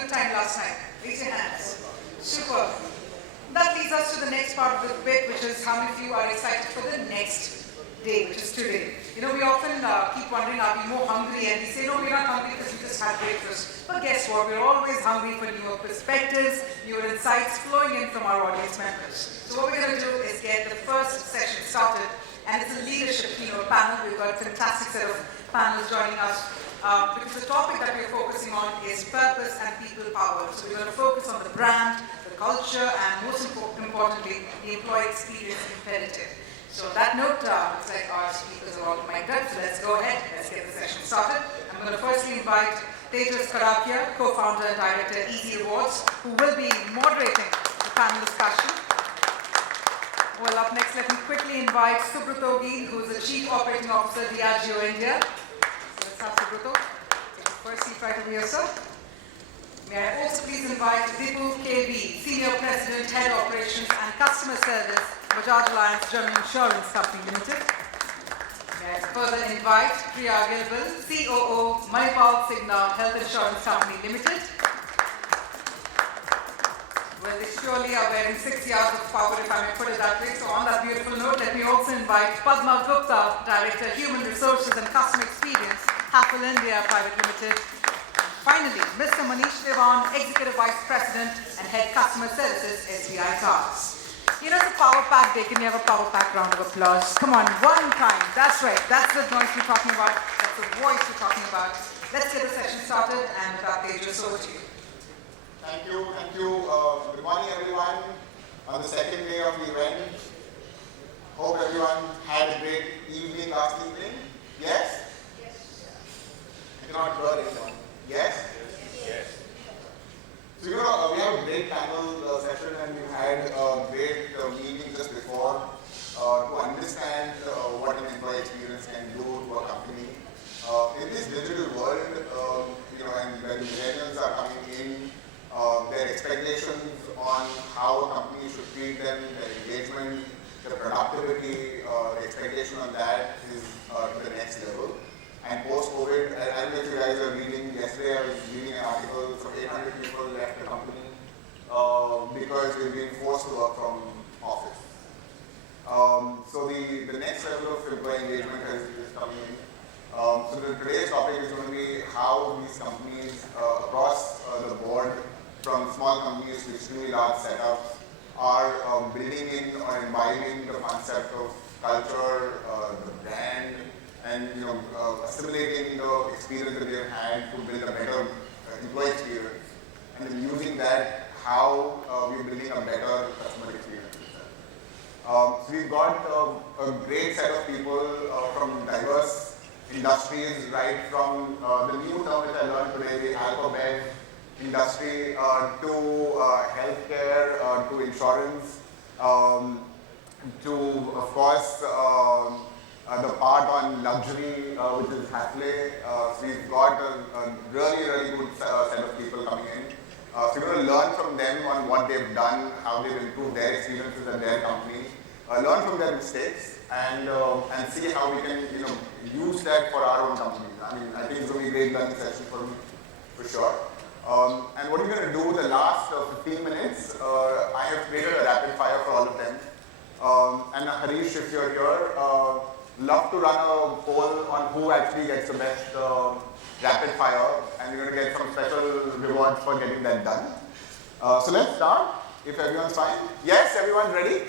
good time last night? Raise your hands. Super. That leads us to the next part of the bit, which is how many of you are excited for the next day, which is today. You know, we often keep wondering, are we more hungry? And we say, no, we're not hungry because we just had breakfast. But guess what? We're always hungry for newer perspectives, newer insights flowing in from our audience members. So what we're going to do is get the first session started. And it's a leadership keynote panel. We've got a fantastic set of panels joining us. Because the topic that we're focusing on is purpose and people power. So we're going to focus on the brand, the culture, and most importantly, the employee experience imperative. So on that note, looks like our speakers are all mic'd up, so let's go ahead, let's get the session started. I'm going to firstly invite Tejas, Kadakia, co-founder and director EasyRewardz, who will be moderating the panel discussion. Well, up next, let me quickly invite Subroto, who is the Chief Operating Officer, DIAGEO India. Let's have Subroto. Take the first seat right over here, sir. May I also please invite Dipu KB, Senior President, Head Operations and Customer Service, Bajaj Allianz German Insurance Company Limited. May I further invite Priya, Gilbile, COO, ManipalCigna Health Insurance Company Limited. Well, they surely are wearing 6 years of power, if I may put it that way. So on that beautiful note, let me also invite Padma, Gupta, Director, Human Resources and Customer Experience, Hafele India Private Limited. And finally, Mr. Manish, Dewan, Executive Vice President and Head Customer Services, SBI Cars. You know, it's a power pack day. Can we have a power pack round of applause? Come on, one time. That's right. That's the noise we're talking about. That's the voice we're talking about. Let's get the session started. And with that, Tejas, over to you. Thank you. Good morning, everyone. On the second day of the event, hope everyone had a great evening last evening. Yes? Yes. I cannot hear anyone. Yes? Yes. So, you know, we have a great panel session and we had a great meeting just before to understand what an employee experience can do to a company. In this digital world, you know, and when millennials are coming in, their expectations on how a company should treat them, their engagement, their productivity, the expectation on that is to the next level. And post-COVID, I don't know if you guys are reading, yesterday I was reading an article, so 800 people left the company because they've been forced to work from office. So the next level of employee engagement is coming in. So today's topic is going to be how these companies across the board, from small companies to extremely large setups, are building in or imbibing the concept of culture, the brand, and assimilating the experience that they've had to build a better employee experience, and then using that, how we're building a better customer experience. So we've got a great set of people from diverse industries, right from the new term which I learned today, the alphabet industry, to healthcare, to insurance, to, of course, the part on luxury, which is Hafele. So we've got a really good set of people coming in. So we're going to learn from them on what they've done, how they've improved their experiences at their company, learn from their mistakes, and see how we can use that for our own companies. I mean, I think it's going to be a great learning session for me, for sure. And what we're going to do the last 15 minutes, I have created a rapid fire for all of them. And Harish, if you're here, love to run a poll on who actually gets the best rapid fire, and we're going to get some special rewards for getting that done. So let's start, if everyone's fine. Yes, everyone ready?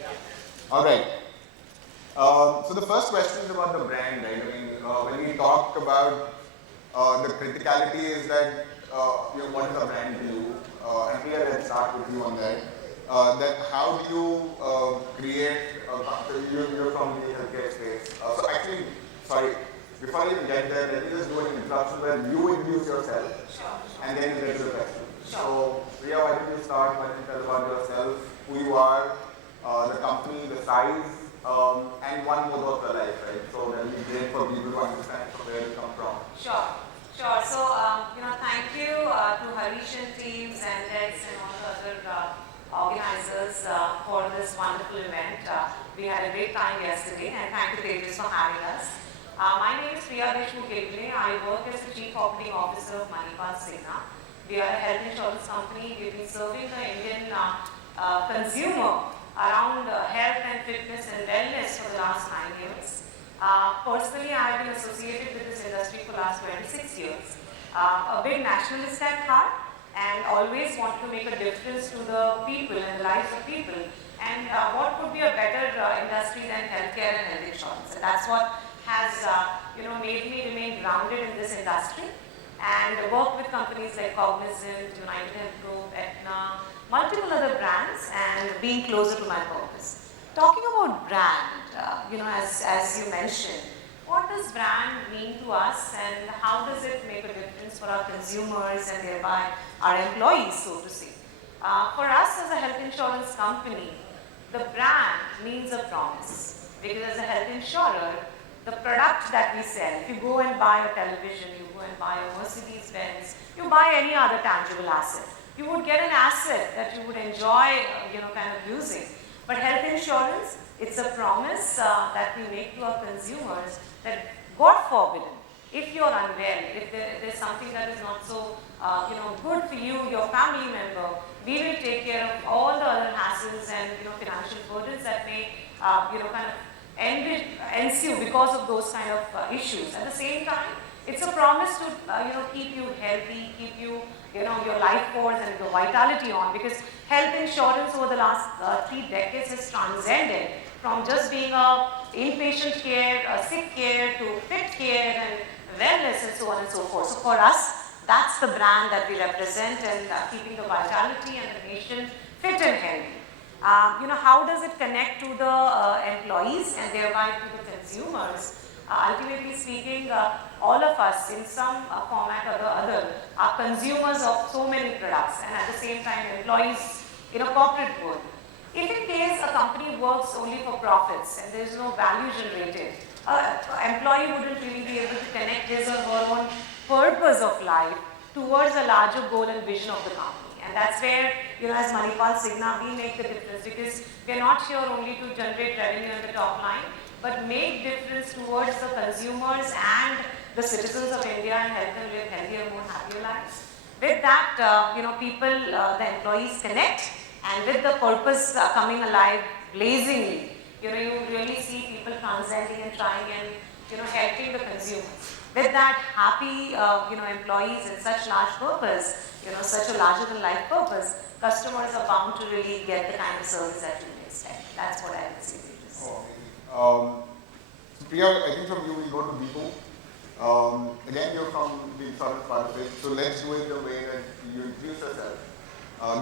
Yeah. All right. So the first question is about the brand, right? I mean, when we talk about the criticality is that, what does a brand do? And Priya, let's start with you on that. That how do you create, you're from the healthcare space. So actually, sorry, before I even get there, let me just do an introduction where you introduce yourself, and then you get to the question. So Priya, why don't you start, why don't you tell about yourself, who you are, the company, the size, and one more of your life, right? So that will be great for people to understand from where you come from. Sure. So, thank you to Harish and teams and Lex and all the other organizers for this wonderful event. We had a great time yesterday, and thank you, Tejas, for having us. My name is Priya Gilbile. I work as the Chief Operating Officer of ManipalCigna. We are a health insurance company. We've been serving the Indian consumer around health and fitness and wellness for the last 9 years. Personally, I have been associated with this industry for the last 26 years. A big nationalist at heart and always want to make a difference to the people and the lives of people. And what could be a better industry than healthcare and health insurance? And that's what has made me remain grounded in this industry and work with companies like Cognizant, United Health Group, Aetna, multiple other brands, and being closer to my purpose. Talking about brand, as you mentioned, what does brand mean to us and how does it make a difference for our consumers and thereby our employees, so to say? For us as a health insurance company, the brand means a promise, because as a health insurer, the product that we sell, if you go and buy a television, you go and buy a Mercedes-Benz, you buy any other tangible asset, you would get an asset that you would enjoy, kind of using. But health insurance, it's a promise that we make to our consumers that, God forbidden, if you're unwell, if there's something that is not so, good for you, your family member, we will take care of all the other hassles and, financial burdens that may, kind of ensue because of those kind of issues. At the same time, it's a promise to keep you healthy, keep you your life force and your vitality on, because health insurance over the last 3 decades has transcended from just being a inpatient care, a sick care, to fit care and wellness and so on and so forth. So for us, that's the brand that we represent, and keeping the vitality and the nation fit and healthy. How does it connect to the employees and thereby to the consumers? Ultimately speaking, all of us in some format or the other are consumers of so many products, and at the same time employees in a corporate world. If in case a company works only for profits and there is no value generated, an employee wouldn't really be able to connect his or her own purpose of life towards a larger goal and vision of the company. And that's where, as ManipalCigna, we make the difference, because we're not here only to generate revenue at the top line, but make difference towards the consumers and the citizens of India and help them live healthier, more happier lives. With that, people, the employees connect, and with the purpose coming alive blazingly, you really see people transcending and trying and, helping the consumers. With that, happy, employees and such large purpose, such a larger than life purpose, customers are bound to really get the kind of service that you expect. That's what I would say. So Priya, I think from you we go to Dipu. Again, you're from the insurance part of it, so let's do it the way that you introduce yourself.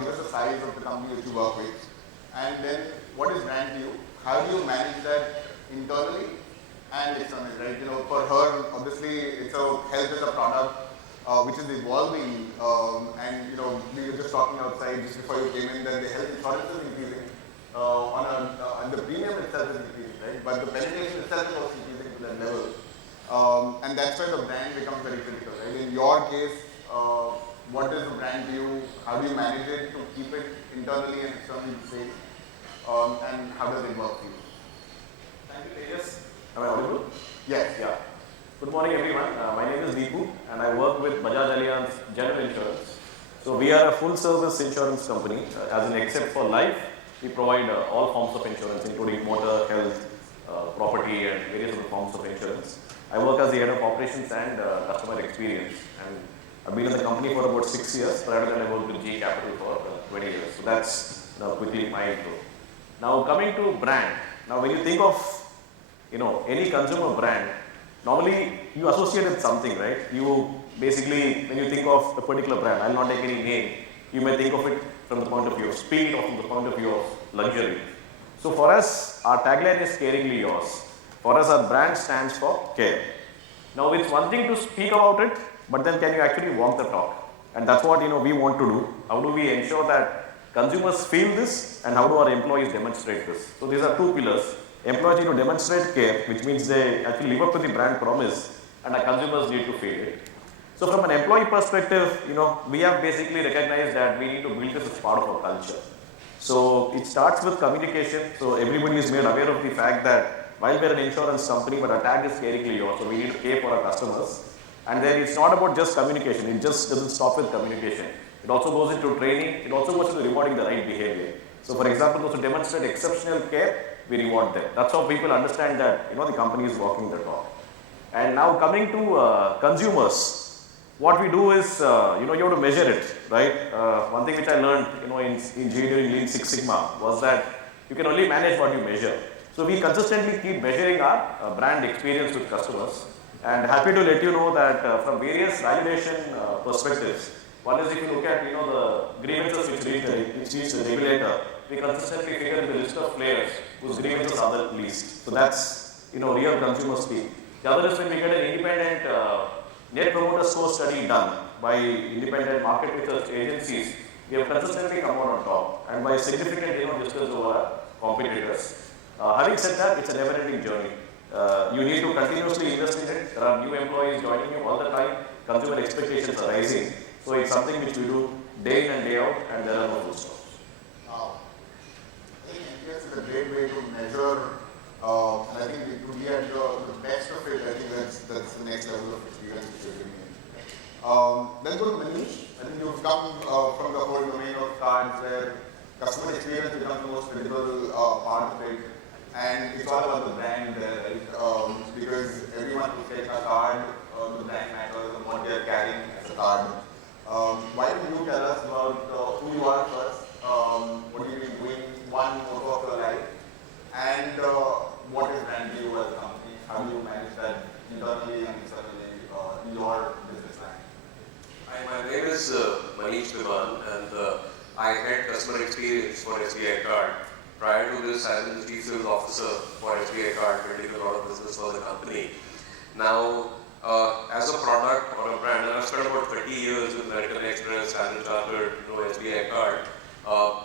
Give us the size of the company that you work with, and then what is brand to you? How do you manage that internally and externally, right? For her, obviously, it's a health as a product which is evolving, and we were just talking outside just before you came in that the health insurance is increasing, and the premium itself is increasing, right? But the penetration itself is also increasing to that level, and that's where the brand becomes very critical, right? In your case, what is the brand to you? How do you manage it to keep it internally and externally safe? And how does it work for you? Thank you, Tejas. Am I audible? Yes. Yeah. Good morning, everyone. My name is Dipu, and I work with Bajaj Allianz General Insurance. So we are a full-service insurance company. As in, except for life, we provide all forms of insurance, including motor, health, property, and various other forms of insurance. I work as the head of operations and customer experience, and I've been in the company for about 6 years. Prior to that, I worked with G Capital for 20 years. So that's quickly my intro. Now coming to brand. Now when you think of any consumer brand, normally you associate with something, right? You basically, when you think of a particular brand, I'll not take any name, you may think of it from the point of view of speed or from the point of view of luxury. So for us, our tagline is caringly yours. For us, our brand stands for care. Now it's one thing to speak about it, but then can you actually walk the talk? And that's what we want to do. How do we ensure that consumers feel this, and how do our employees demonstrate this? So these are two pillars. Employees need to demonstrate care, which means they actually live up to the brand promise, and our consumers need to feel it. So from an employee perspective, we have basically recognized that we need to build this as part of our culture. So it starts with communication. So everybody is made aware of the fact that while we're an insurance company, but our tag is caring yours, so we need to care for our customers. And then it's not about just communication, it just doesn't stop with communication. It also goes into training, it also goes into rewarding the right behavior. So for example, those who demonstrate exceptional care, we reward them. That's how people understand that the company is walking the talk. And now coming to consumers, what we do is, you have to measure it, right? One thing which I learned, in engineering Lean Six Sigma was that you can only manage what you measure. So we consistently keep measuring our brand experience with customers. And happy to let you know that from various validation perspectives, one is if you look at, the grievances which reach the regulator, we consistently figure the list of players whose grievances are the least. So that's, real consumer speak. The other is when we get an independent Net Promoter Score study done by independent market research agencies, we have consistently come out on top and by significant distance over our competitors. Having said that, it's a never-ending journey. You need to continuously invest in it. There are new employees joining you all the time. Consumer expectations are rising. So it's something which we do day in and day out, and there are no full stops. I think NPS is a great way to measure, and I think to be at the best of it, I think that's the next level of experience which you're giving in. Let's go to Manish. I think you've come from the whole domain of cards where customer experience becomes the most critical part of it. And it's all about the brand there, right? Because everyone who takes a card, the brand matters and what they're carrying as a card. Why don't you tell us about who you are first, what you've been doing, one more of your life, and what is brand you as a company? How do you manage that internally and externally in your business line? Hi, my name is Manish, Dewan, and I head customer experience for SBI Card. Prior to this, I was the Chief Sales Officer for SBI Card, building a lot of business for the company. Now, as a product or a brand, and I've spent about 30 years with American Express, Standard Chartered, SBI Card,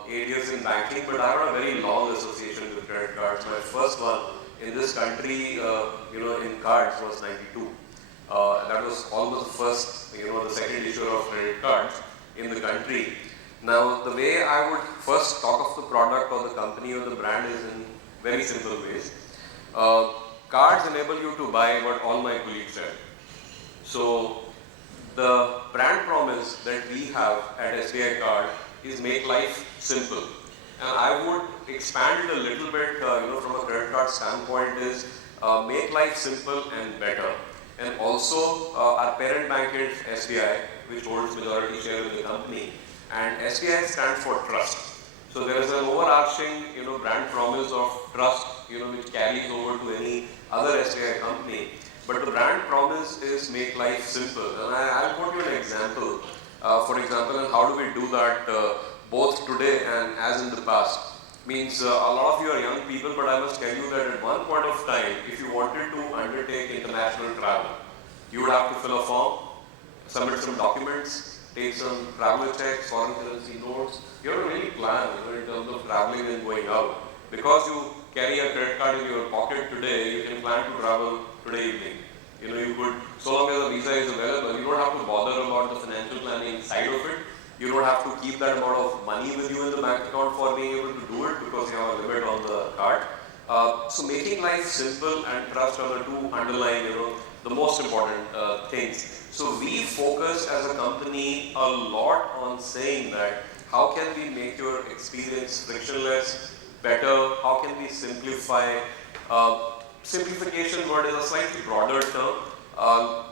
8 years in banking, but I have a very long association with credit cards. My first one in this country, in cards was 92. That was almost the first, the second issue of credit cards in the country. Now, the way I would first talk of the product or the company or the brand is in very simple ways. Cards enable you to buy what all my colleagues said. So, the brand promise that we have at SBI Card is make life simple. And I would expand it a little bit, from a credit card standpoint is make life simple and better. And also, our parent bank is SBI, which holds majority share in the company. And SBI stands for trust. So there is an overarching, brand promise of trust, which carries over to any other SBI company. But the brand promise is make life simple. And I'll quote you an example. For example, and how do we do that both today and as in the past? Means a lot of you are young people, but I must tell you that at one point of time, if you wanted to undertake international travel, you would have to fill a form, submit some documents, take some traveler checks, foreign currency notes. You have to really plan, in terms of traveling and going out. Because you carry a credit card in your pocket today, you can plan to travel today evening. You could, so long as a visa is available, you don't have to bother about the financial planning side of it. You don't have to keep that amount of money with you in the bank account for being able to do it because you have a limit on the card. So making life simple and trust are the two underlying, the most important things. So we focus as a company a lot on saying that how can we make your experience frictionless, better, how can we simplify. Simplification word is a slightly broader term.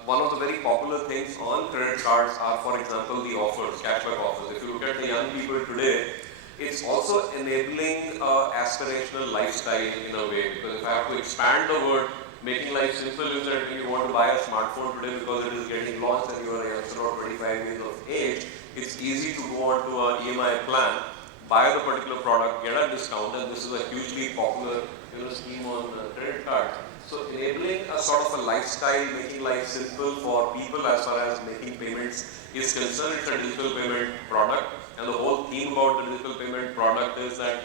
One of the very popular things on credit cards are, for example, the offers, cashback offers. If you look at the young people today, it's also enabling aspirational lifestyle in a way. Because if I have to expand the word, making life simple is that when you want to buy a smartphone today because it is getting launched and you are a youngster of 25 years of age, it's easy to go on to an EMI plan, buy the particular product, get a discount, and this is a hugely popular scheme on credit cards. So enabling a sort of a lifestyle, making life simple for people as far as making payments is concerned. It's a digital payment product, and the whole theme about the digital payment product is that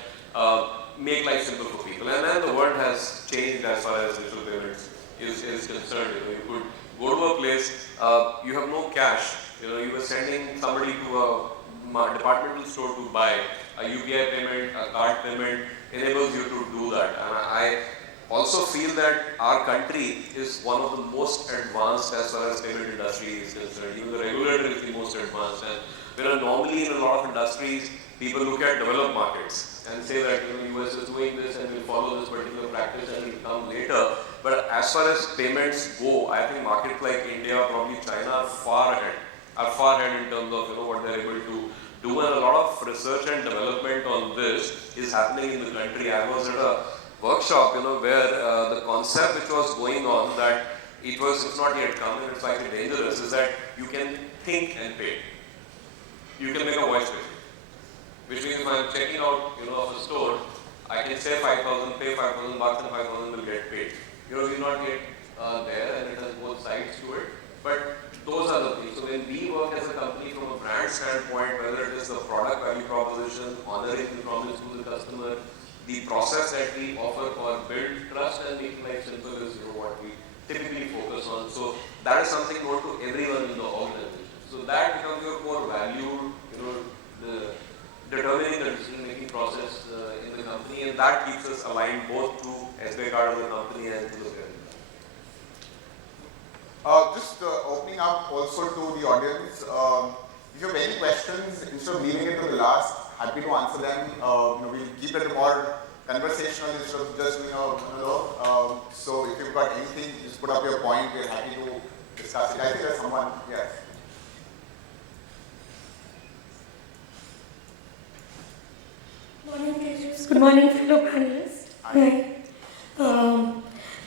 make life simple for people. And then the world has changed as far as digital payments is concerned. You could go to a place, you have no cash. You were sending somebody to a departmental store to buy a UPI payment, a card payment, enables you to do that. And also feel that our country is one of the most advanced as far as payment industry is concerned. Even the regulator is the most advanced. And normally in a lot of industries, people look at developed markets and say that US is doing this and will follow this particular practice and will come later. But as far as payments go, I think markets like India, probably China are far ahead in terms of what they're able to do, and a lot of research and development on this is happening in the country. I was at a workshop, where the concept which was going on that it's not yet come and it's slightly dangerous, is that you can think and pay. You can make a voice payment. Which means if I'm checking out, of a store, I can say 5,000, pay 5,000 bucks and 5,000 will get paid. We're not yet there, and it has both sides to it. But those are the things. So when we work as a company from a brand standpoint, whether it is the product value proposition, honoring the promise to the customer, the process that we offer for build trust and make life simple is what we typically focus on. So that is something known to everyone in the organization. So that becomes your core value, the determining the decision-making process in the company, and that keeps us aligned both to SBI Card of the company and to the parent. Just opening up also to the audience, if you have any questions, instead of leaving it to the last, happy to answer them. We'll keep it more conversational instead of just doing a monologue. So if you've got anything, just put up your point. We're happy to discuss it. I think there's someone, yes. Morning, Tejas. Good morning, fellow panelists. Hi.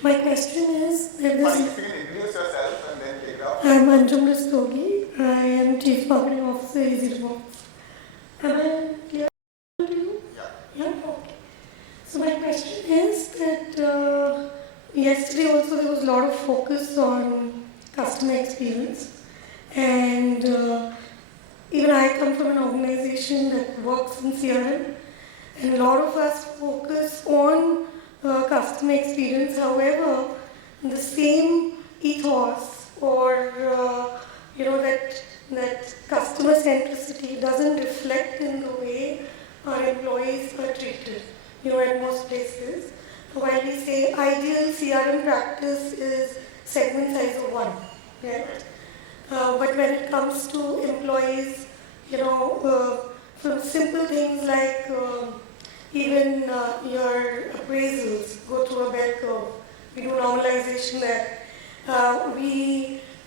My question is, If you can introduce yourself and then take it up. I'm Anjum Rastogi. I am Chief Marketing Officer, EasyRewardz. Am I clear to you? Yeah. Okay. So my question is that yesterday also there was a lot of focus on customer experience, and even I come from an organization that works in CRM, and a lot of us focus on customer experience. However, the same ethos or that customer centricity doesn't reflect in the way our employees are treated. At most places, while we say ideal CRM practice is segment size of 1, right? But when it comes to employees, from simple things like even your appraisals go through a bell curve. We do normalization there.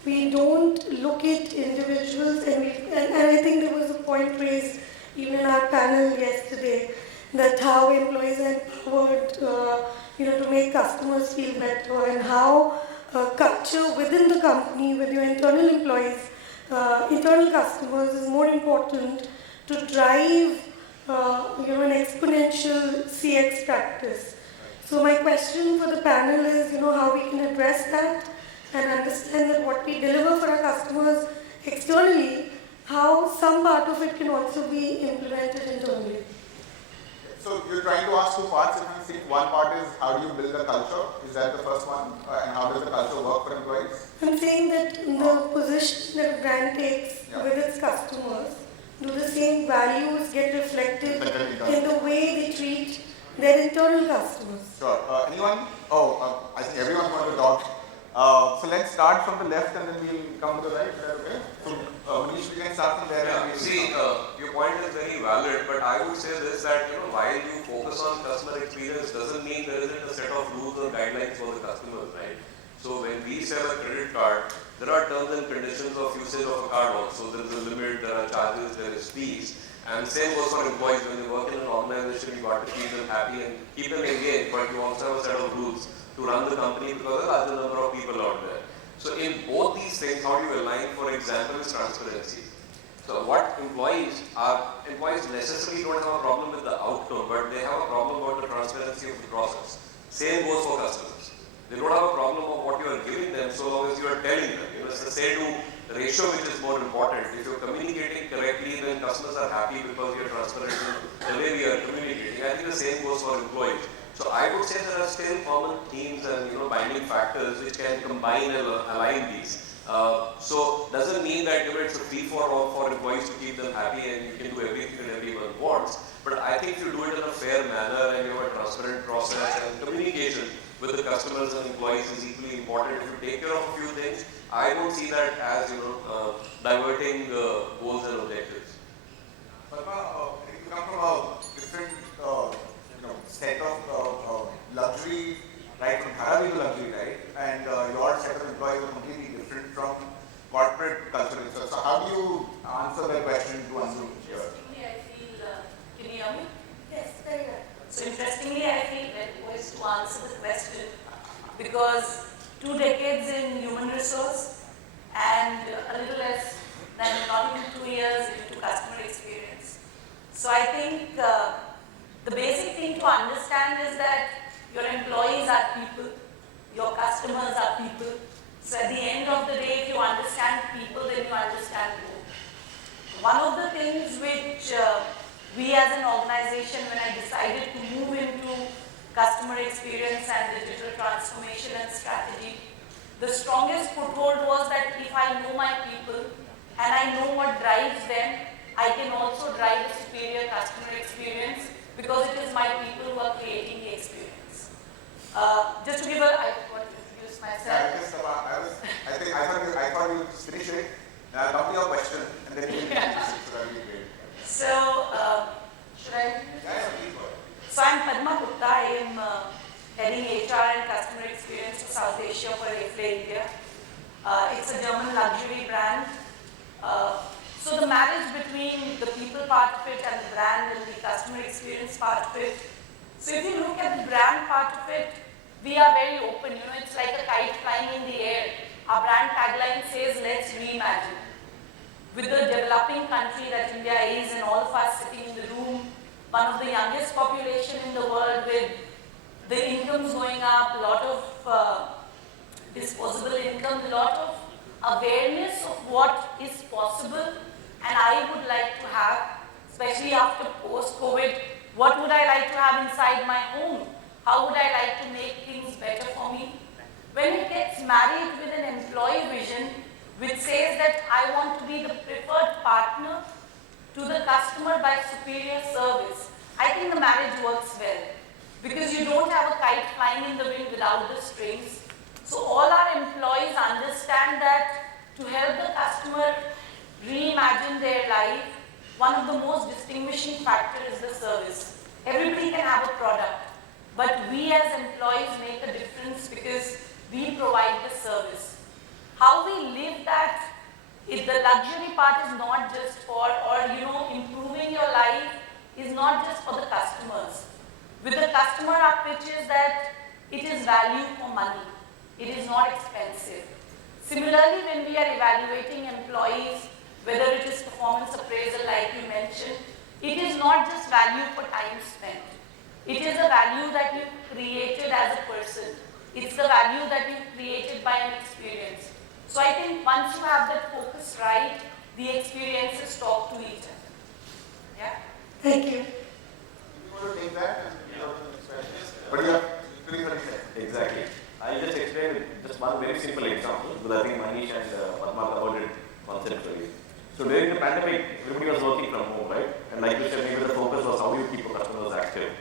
We don't look at individuals, and I think there was a point raised even in our panel yesterday that how employees are empowered, to make customers feel better, and how culture within the company with your internal employees, internal customers is more important to drive an exponential CX practice. So my question for the panel is, how we can address that and understand that what we deliver for our customers externally, how some part of it can also be implemented internally. So you're trying to ask two parts. If you think one part is how do you build the culture? Is that the first one? And how does the culture work for employees? I'm saying that the position that a brand takes with its customers, do the same values get reflected in the way they treat their internal customers? Sure. Anyone? I think everyone wants to talk. So let's start from the left and then we'll come to the right. Okay? So Manish, we can start from there. Yeah, see, your point is very valid, but I would say this, that while you focus on customer experience doesn't mean there isn't a set of rules or guidelines for the customers, right? So when we sell a credit card, there are terms and conditions of usage of a card also. There is a limit, there are charges, there is fees. And same goes for employees. When you work in an organization, you got to keep them happy and keep them engaged, but you also have a set of rules to run the company because there are a larger number of people out there. So in both these things, how do you align, for example, is transparency. So what employees necessarily don't have a problem with the outcome, but they have a problem about the transparency of the process. Same goes for customers. They don't have a problem of what you are giving them so long as you are telling them. It's the say-to ratio which is more important. If you're communicating correctly, then customers are happy because you're transparent in the way we are communicating. I think the same goes for employees. So I would say there are still common themes and binding factors which can combine and align these. So doesn't mean that it's a free for all for employees to keep them happy and you can do everything that everyone wants. But I think if you do it in a fair manner and you have a transparent process and communication with the customers and employees is equally important. If you take care of a few things, I don't see that as diverting goals and objectives. Padma, you come from a different set of luxury, right, from Dharavi to luxury, right? And your set of employees are completely different from corporate culture. So how do you answer that question to Anju here? Interestingly, I feel, can you hear me? Yes, very well. So interestingly, I feel well poised to answer the question because 2 decades in human resource and a little less than not even 2 years into customer experience. So I think the basic thing to understand is that your employees are people, your customers are people. So at the end of the day, if you understand people, then you understand more. One of the things which we as an organization, when I decided to move into customer experience and digital transformation and strategy, the strongest foothold was that if I know my people and I know what drives them, I can also drive a superior customer experience because it is my people who are creating the experience. Just to give I forgot to introduce myself. I thought you would finish it. Now come to your question and then you can introduce it. So that will be great. So, should I introduce myself? Please go ahead. So I'm Padma Gupta. I am heading HR and customer experience for South Asia for Hafele India. It's a German luxury brand. So the marriage between the people part of it and the brand and the customer experience part of it. So if you look at the brand part of it, we are very open. It's like a kite flying in the air. Our brand tagline says, let's reimagine. With the developing country that India is and all of us sitting in the room, one of the youngest population in the world with the incomes going up, a lot of disposable income, a lot of awareness of what is possible. And I would like to have, especially after post-COVID, what would I like to have inside my home? How would I like to make things better for me? When it gets married with an employee vision, which says that I want to be the preferred partner to the customer by superior service, I think the marriage works well. Because you don't have a kite flying in the wind without the strings. So all our employees understand that to help the customer reimagine their life, one of the most distinguishing factors is the service. Everybody can have a product, but we as employees make a difference because we provide the service. How we live that, if the luxury part is not just for, improving your life is not just for the customers. With the customer, our pitch is that it is value for money. It is not expensive. Similarly, when we are evaluating employees, whether it is performance appraisal like you mentioned, it is not just value for time spent. It is a value that you created as a person. It's the value that you created by an experience. So I think once you have that focus right, the experiences talk to each other. Yeah? Thank you. You want to take that and go to the next question? But you have 30 seconds. Exactly. I'll just explain with just one very simple example because I think Manish and Padma covered it conceptually. So during the pandemic, everybody was working from home, right? And like you said, maybe the focus was how do you keep your customers active.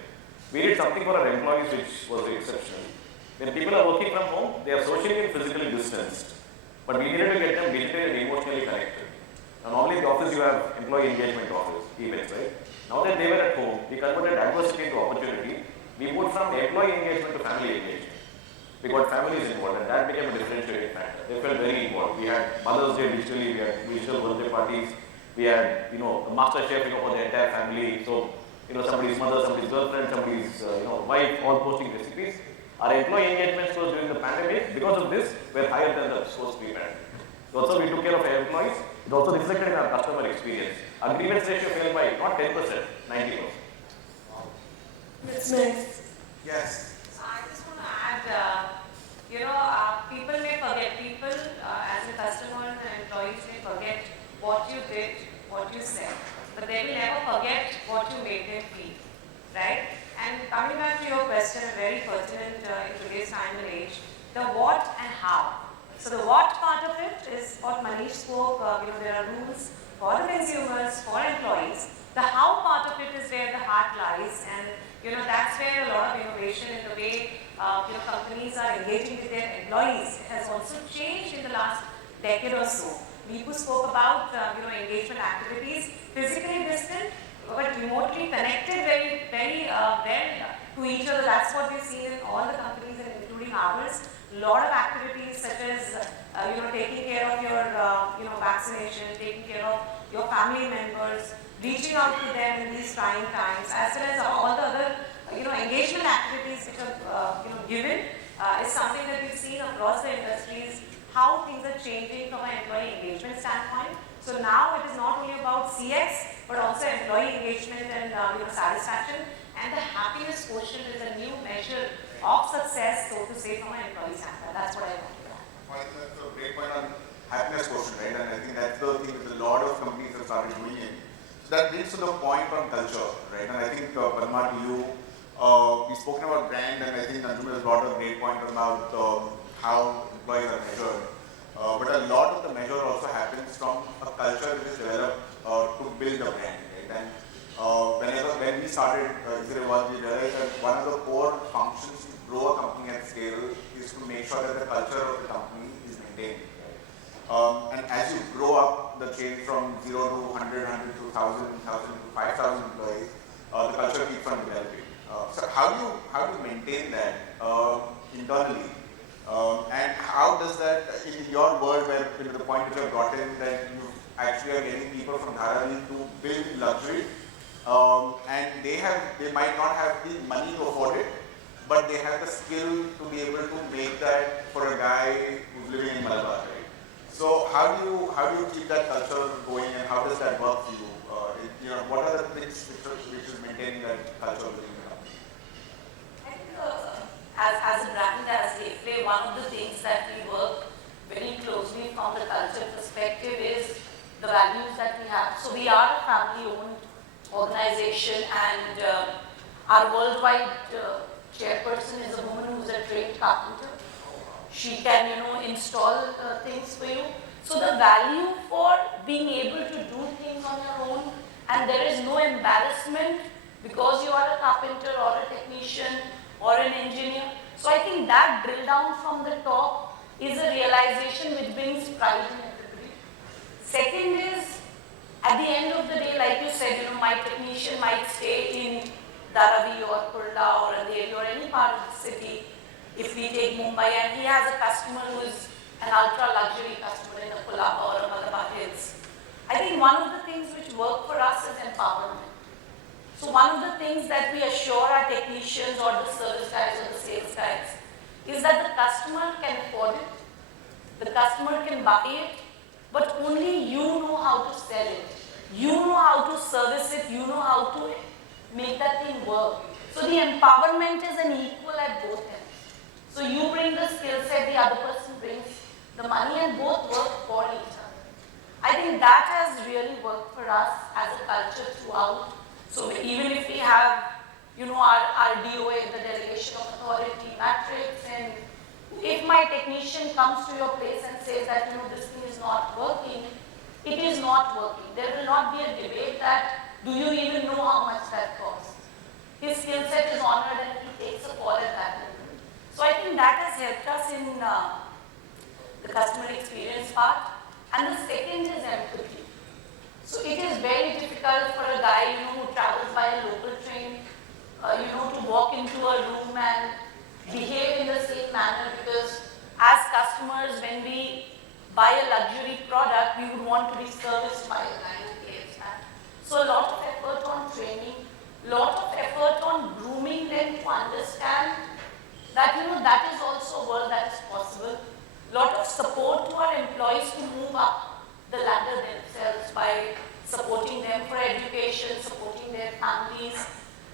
We did something for our employees which was exceptional. When people are working from home, they are socially and physically distanced. But we needed to get them digitally and emotionally connected. Now normally in the office you have employee engagement office, events, right? Now that they were at home, we converted adversity into opportunity. We moved from employee engagement to family engagement. We got families involved and that became a differentiating factor. They felt very involved. We had Mother's Day digitally, we had digital birthday parties, we had, a master chef, for the entire family. So, somebody's mother, somebody's girlfriend, somebody's, wife, all posting recipes. Our employee engagement scores during the pandemic, because of this, were higher than the scores pre-pandemic. So also we took care of our employees. It also reflected in our customer experience. Our grievance ratio fell by not 10%, 90%. That's nice. Yes. So I just want to add, people may forget, as a customer and employees may forget what you did, what you said, but they will never forget what you made them feel, right? And coming back to your question, very pertinent in today's time and age, the what and how. So the what part of it is what Manish spoke, there are rules for the consumers, for employees. The how part of it is where the heart lies. That's where a lot of innovation in the way companies are engaging with their employees has also changed in the last decade or so. Dipu spoke about engagement activities, physically distant but remotely connected very well to each other. That's what we've seen in all the companies, including ours. A lot of activities such as taking care of your vaccination, taking care of your family members, reaching out to them in these trying times, as well as all the other engagement activities which are given is something that we've seen across the industries, how things are changing from an employee engagement standpoint. So now it is not only about CX but also employee engagement and satisfaction, and the happiness quotient is a new measure of success, so to say, from an employee standpoint. That's what I want to add. Well, that's a great point on happiness quotient, right? And I think that's the thing that a lot of companies have started doing it. So that brings to the point on culture, right? And I think Padma, to you, we've spoken about brand, and I think Nanjum has brought a great point about how employees are measured. But a lot of the measure also happens from a culture which is developed to build a brand, right? And when we started EasyRewardz, we realized that one of the core functions to grow a company at scale is to make sure that the culture of the company is maintained. And as you grow up the chain from 0 to 100, 100 to 1,000, 1,000 to 5,000 employees, the culture keeps on developing. So how do you maintain that internally? And how does that, in your world where the point that you have brought in that you actually are getting people from Dharavi to build luxury, and they might not have the money to afford it, but they have the skill to be able to make that for a guy who's living in Malabar, right? So how do you keep that culture going, and how does that work for you? What are the things which is maintaining that culture within the company? I think as a brand, as Hafele, one of the things that we work very closely from the culture perspective is the values that we have. So we are a family-owned organization, and our worldwide chairperson is a woman who's a trained carpenter. She can, install things for you. So the value for being able to do things on your own, and there is no embarrassment because you are a carpenter or a technician or an engineer. So I think that drill down from the top is a realization which brings pride in everybody. Second is, at the end of the day, like you said, my technician might stay in Dharavi or Kurla or Andheri or any part of the city. If we take Mumbai and he has a customer who is an ultra luxury customer in the Kolaba or a Malabar Hills, I think one of the things which work for us is empowerment. So one of the things that we assure our technicians or the service guys or the sales guys is that the customer can afford it, the customer can buy it, but only you know how to sell it. You know how to service it, you know how to make that thing work. So the empowerment is an equal at both ends. So you bring the skill set, the other person brings the money, and both work for each other. I think that has really worked for us as a culture throughout. So even if we have, our DOA, the delegation of authority matrix, and if my technician comes to your place and says that, this thing is not working, it is not working. There will not be a debate that, do you even know how much that costs? His skill set is honored and he takes a call at that moment. So I think that has helped us in the customer experience part. And the second is empathy. So it is very difficult for a guy, who travels by a local train, to walk into a room and behave in the same manner, because as customers, when we buy a luxury product, we would want to be serviced by a guy who behaves that. So a lot of effort on training, a lot of effort on grooming them to understand that, that is also a world that is possible. A lot of support to our employees to move up the ladder themselves by supporting them for education, supporting their families,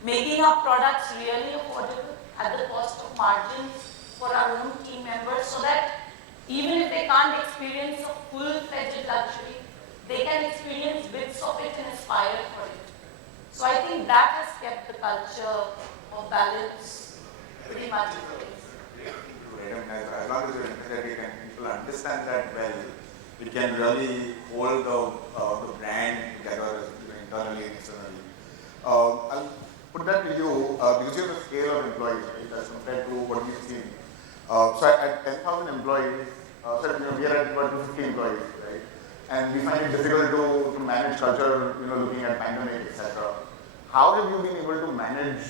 making our products really affordable at the cost of margins for our own team members, so that even if they can't experience a full-fledged luxury, they can experience bits of it and aspire for it. So I think that has kept the culture of balance pretty much in place. As long as you're empathetic and people understand that well, it can really hold the brand together internally and externally. I'll put that to you. because you have a scale of employees, right, as compared to what we've seen. So at 10,000 employees, we are at about 250 employees, right? And we find it difficult to manage culture, looking at pandemic, etc. How have you been able to manage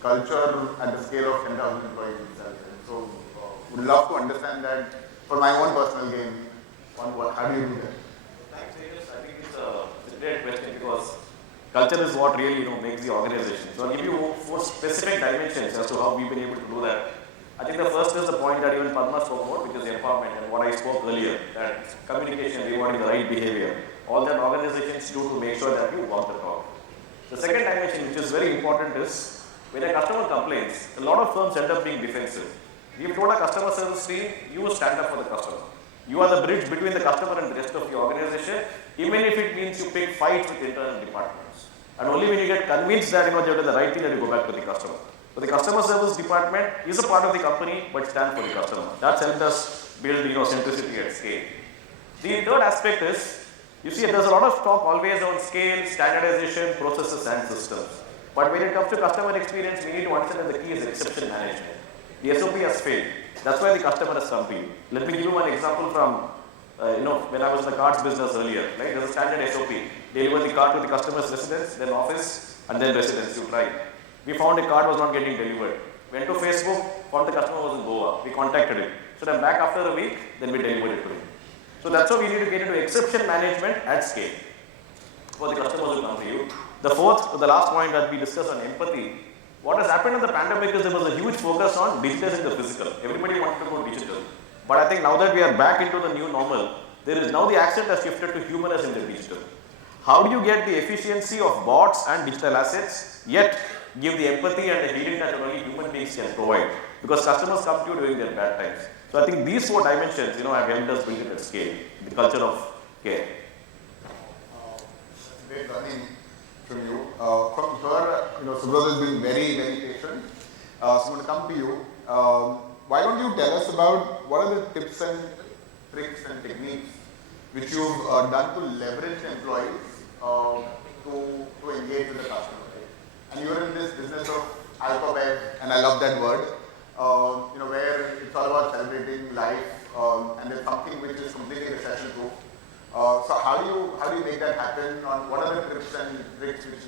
culture at the scale of 10,000 employees itself? So would love to understand that for my own personal gain. How do you do that? Thanks, Tejas. I think it's a great question because culture is what really makes the organization. So I'll give you 4 specific dimensions as to how we've been able to do that. I think the first is the point that even Padma spoke about, which is empowerment, and what I spoke earlier, that communication, rewarding the right behavior, all that organizations do to make sure that you walk the talk. The second dimension, which is very important, is when a customer complains, a lot of firms end up being defensive. We've told our customer service team, you stand up for the customer. You are the bridge between the customer and the rest of your organization, even if it means you pick fights with internal departments. And only when you get convinced that you've done the right thing, that you go back to the customer. So the customer service department is a part of the company, but stand for the customer. That's helped us build centricity at scale. The third aspect is, you see, there's a lot of talk always on scale, standardization, processes and systems. But when it comes to customer experience, we need to understand that the key is exception management. The SOP has failed. That's why the customer has come to you. Let me give you one example from, when I was in the cards business earlier. Right? There's a standard SOP. Deliver the card to the customer's residence, then office, and then residence. You try. We found a card was not getting delivered. Went to Facebook, found the customer was in Goa. We contacted him. So then back after a week, then we delivered it to him. So that's how we need to get into exception management at scale for the customers who come to you. The fourth, the last point that we discussed on empathy. What has happened in the pandemic is there was a huge focus on digitizing the physical. Everybody wanted to go digital. But I think now that we are back into the new normal, there is now the accent has shifted to humanness in the digital. How do you get the efficiency of bots and digital assets, yet give the empathy and the healing that only human beings can provide? Because customers come to you during their bad times. So I think these 4 dimensions, have helped us build it at scale, the culture of care. Great learning from you. From here, Subroto has been very, very patient. So I'm going to come to you. Why don't you tell us about what are the tips and tricks and techniques which you've done to leverage employees to engage with the customer, right? And you're in this business of alphabet, and I love that word, where it's all about celebrating life, and there's something which is completely recession-proof. So how do you make that happen? On what are the tips and tricks which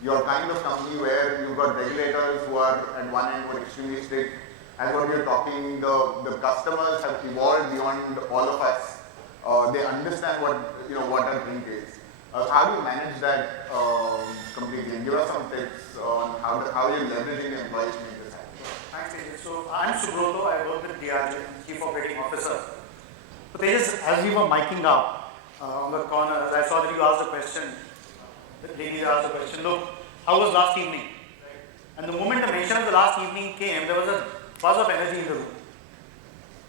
your kind of company where you've got regulators who are at one end who are extremely strict, and what you're talking, the customers have evolved beyond all of us. They understand what our drink is. How do you manage that completely? Give us some tips on how you're leveraging the employees to make this happen. Thanks, Tejas. So I'm Subroto. I work with DIAGEO, Chief Operating Officer. So Tejas, as we were miking up on the corner, as I saw that you asked a question, the lady asked a question, look, how was last evening? And the moment the mention of the last evening came, there was a buzz of energy in the room.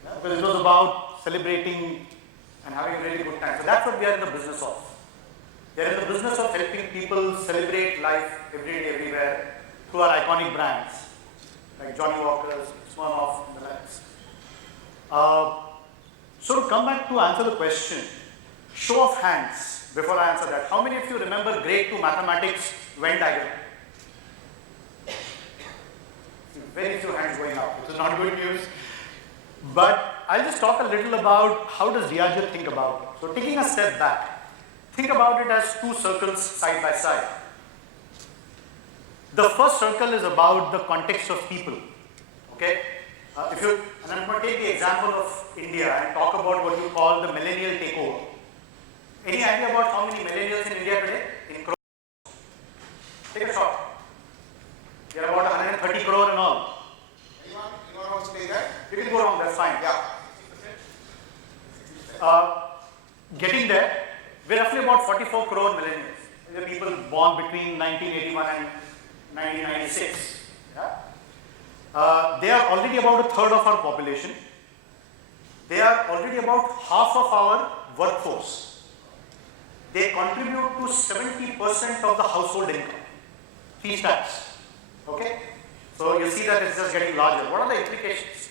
Yeah? Because it was about celebrating and having a really good time. So that's what we are in the business of. We are in the business of helping people celebrate life every day, everywhere, through our iconic brands, like Johnny Walker's, Smirnoff, and the likes. So to come back to answer the question, show of hands, before I answer that, how many of you remember grade 2 mathematics Venn diagram? Very few hands going up, which is not good news. But I'll just talk a little about how does DIAGEO think about it. So taking a step back, think about it as 2 circles side by side. The first circle is about the context of people. Okay? And I'm going to take the example of India and talk about what you call the millennial takeover. Any idea about how many millennials in India today? In crores? Take a shot. There are about 130 crore and all. Anyone wants to take that? You can go wrong, that's fine. Yeah. Getting there, we're roughly about 44 crore millennials. These are people born between 1981 and 1996. Yeah? They are already about a third of our population. They are already about half of our workforce. They contribute to 70% of the household income. 3 stats. Okay? So you see that it's just getting larger. What are the implications?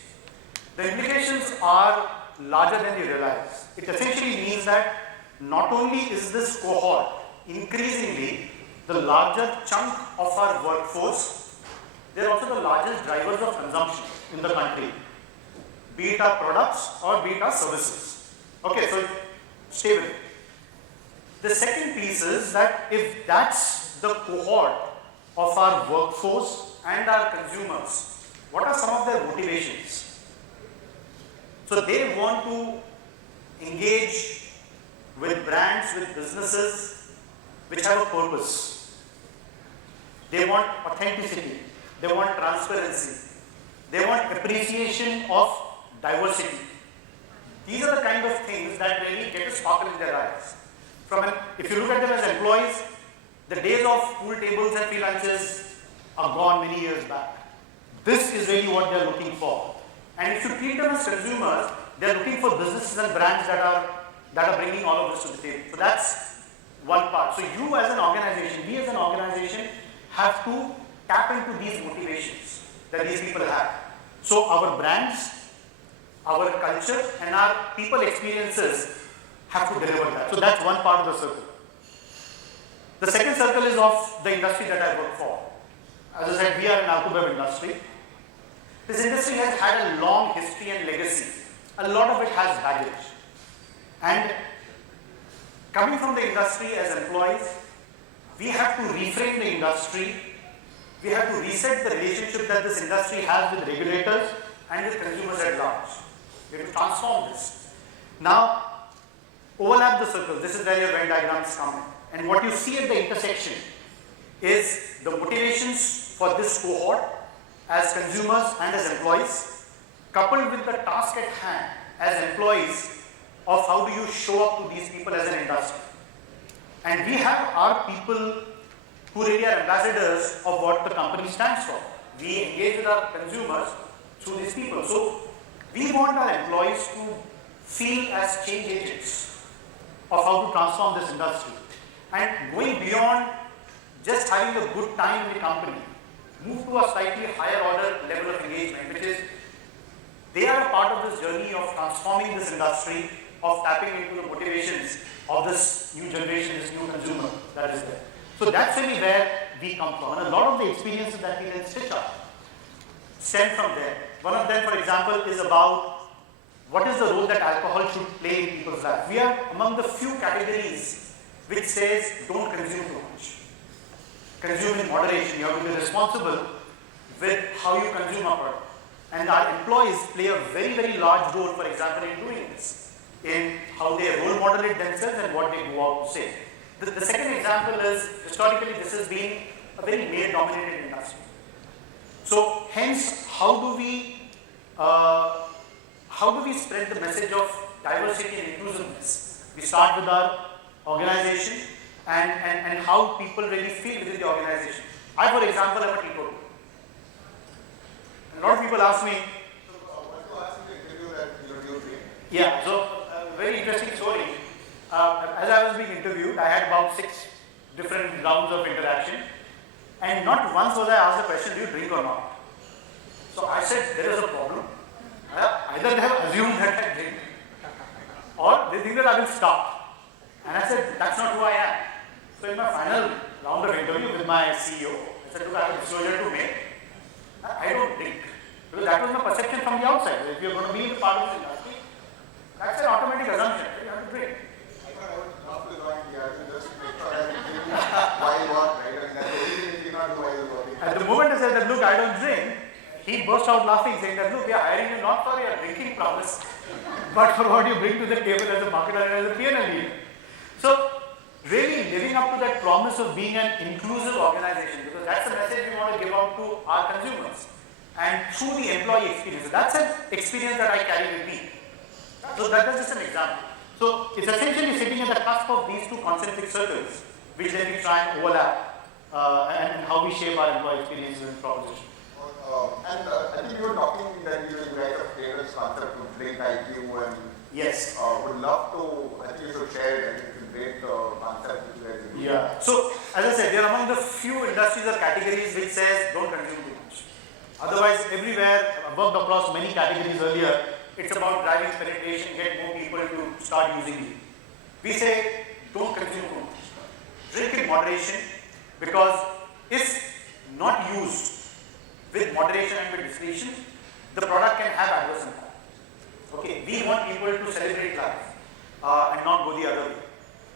The implications are larger than you realize. It essentially means that not only is this cohort increasingly the larger chunk of our workforce, they're also the largest drivers of consumption in the country, be it our products or be it our services. Okay, so stay with it. The second piece is that if that's the cohort of our workforce and our consumers, what are some of their motivations? So they want to engage with brands, with businesses which have a purpose. They want authenticity, they want transparency, they want appreciation of diversity. These are the kind of things that really get a sparkle in their eyes. If you look at them as employees, the days of pool tables and free lunches are gone many years back. This is really what they are looking for. And if you treat them as consumers, they are looking for businesses and brands that are bringing all of this to the table. So that's one part. So you as an organization, we as an organization have to tap into these motivations that these people have. So our brands, our culture and our people experiences have to deliver that. So that's one part of the circle. The second circle is of the industry that I work for. As I said, we are an alcohol industry. This industry has had a long history and legacy. A lot of it has baggage. And coming from the industry as employees, we have to reframe the industry. We have to reset the relationship that this industry has with regulators and with consumers at large. We have to transform this. Now, overlap the circle. This is where your Venn diagrams come in. And what you see at the intersection is the motivations for this cohort as consumers and as employees, coupled with the task at hand as employees of how do you show up to these people as an industry. And we have our people who really are ambassadors of what the company stands for. We engage with our consumers through these people. So we want our employees to feel as change agents of how to transform this industry. And going beyond just having a good time in the company, move to a slightly higher order level of engagement, which is they are a part of this journey of transforming this industry, of tapping into the motivations of this new generation, this new consumer that is there. So that's really where we come from. And a lot of the experiences that we then stitch up stem from there. One of them, for example, is about what is the role that alcohol should play in people's lives. We are among the few categories which says don't consume too much. Consume in moderation. You have to be responsible with how you consume a product. And our employees play a very, very large role, for example, in doing this, in how they role model it themselves and what they go out to say. The second example is, historically, this has been a very male-dominated industry. So, hence, how do we spread the message of diversity and inclusiveness? We start with our organization and how people really feel within the organization. I, for example, am a teetotaler. A lot of people ask me. So, what you asked in the interview that you drink? Yeah, so very interesting story. As I was being interviewed, I had about 6 different rounds of interaction, and not once was I asked the question, do you drink or not? So I said, there is a problem. Either they have assumed that I drink, or they think that I will stop. And I said, that's not who I am. So in my final round of interview with my CEO, I said, look, I have a disclosure to make. I don't drink. Because that was my perception from the outside. If you're going to be in part of this industry, that's an automatic assumption. You have to drink. I thought I would not be going here to just make sure I was drinking while you work, right? I mean, that's the only thing you cannot do while you're working. At the moment I said that, look, I don't drink, he burst out laughing, saying that, look, we are hiring you not for your drinking prowess, but for what you bring to the table as a marketer and as a P&L leader. So, really living up to that promise of being an inclusive organization, because that's the message we want to give out to our consumers. And through the employee experience, that's an experience that I carry with me. So that is just an example. So it's essentially sitting at the cusp of these 2 concentric circles, which then we try and overlap and how we shape our employee experiences and proposition. I think you were talking that you guys have created this concept of drink IQ and yes. Would love to, I think you should share it. I think it's a great concept which you guys are doing. Yeah. So as I said, we are among the few industries or categories which says don't consume too much. Otherwise, everywhere, I've worked across many categories earlier, it's about driving penetration, get more people to start using it. We say, don't consume too much. Drink in moderation, because if not used with moderation and with discretion, the product can have adverse impact. Okay, we want people to celebrate life and not go the other way.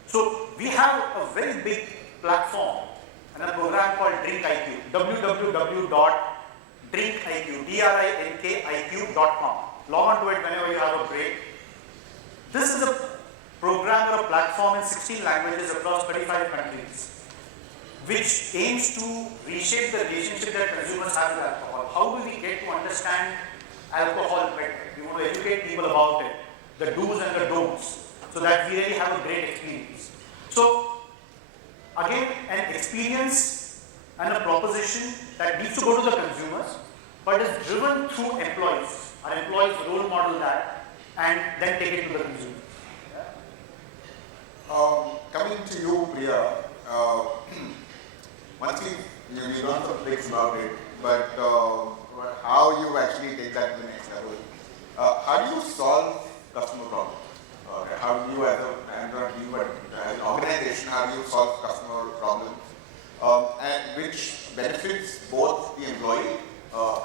So we have a very big platform and a program called Drink IQ, www.drinkiq.com. Log on to it whenever you have a break. This is a program or a platform in 16 languages across 35 countries, which aims to reshape the relationship that consumers have with alcohol. How do we get to understand alcohol better? We want to educate people about it, the do's and the don'ts, so that we really have a great experience. So, again, an experience and a proposition that needs to go to the consumers, but is driven through employees. Our employees role model that and then take it to the consumer. Coming to you, Priya, honestly, you learned some tricks about it, but how you actually take that to the next level. How do you solve customer problems? How do you, as an organization, how do you solve customer problems? And which benefits both the employee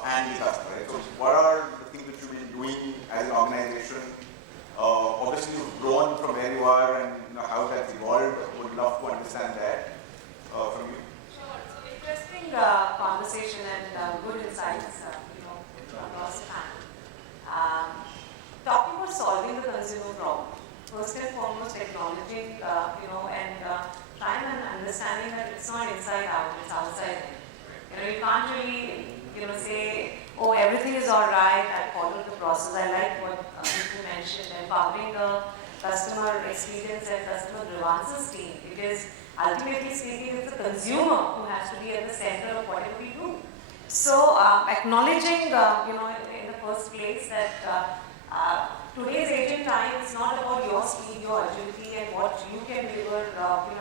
and the customer. Right? So, what are the things that you've been doing as an organization? Obviously, you've grown from where you are, and how that's evolved. Would love to understand that from you. Sure. So interesting conversation and good insights, across the panel. Talking about solving the consumer problem. First and foremost, acknowledging, and trying and understanding that it's not inside out, it's outside in. You can't really, say, oh, everything is all right, I followed the process. I like what you mentioned, empowering the customer experience and customer grievances team, because ultimately speaking, it's the consumer who has to be at the center of whatever we do. So, acknowledging, in the first place that today's aging time is not about your speed, your agility, and what you can deliver,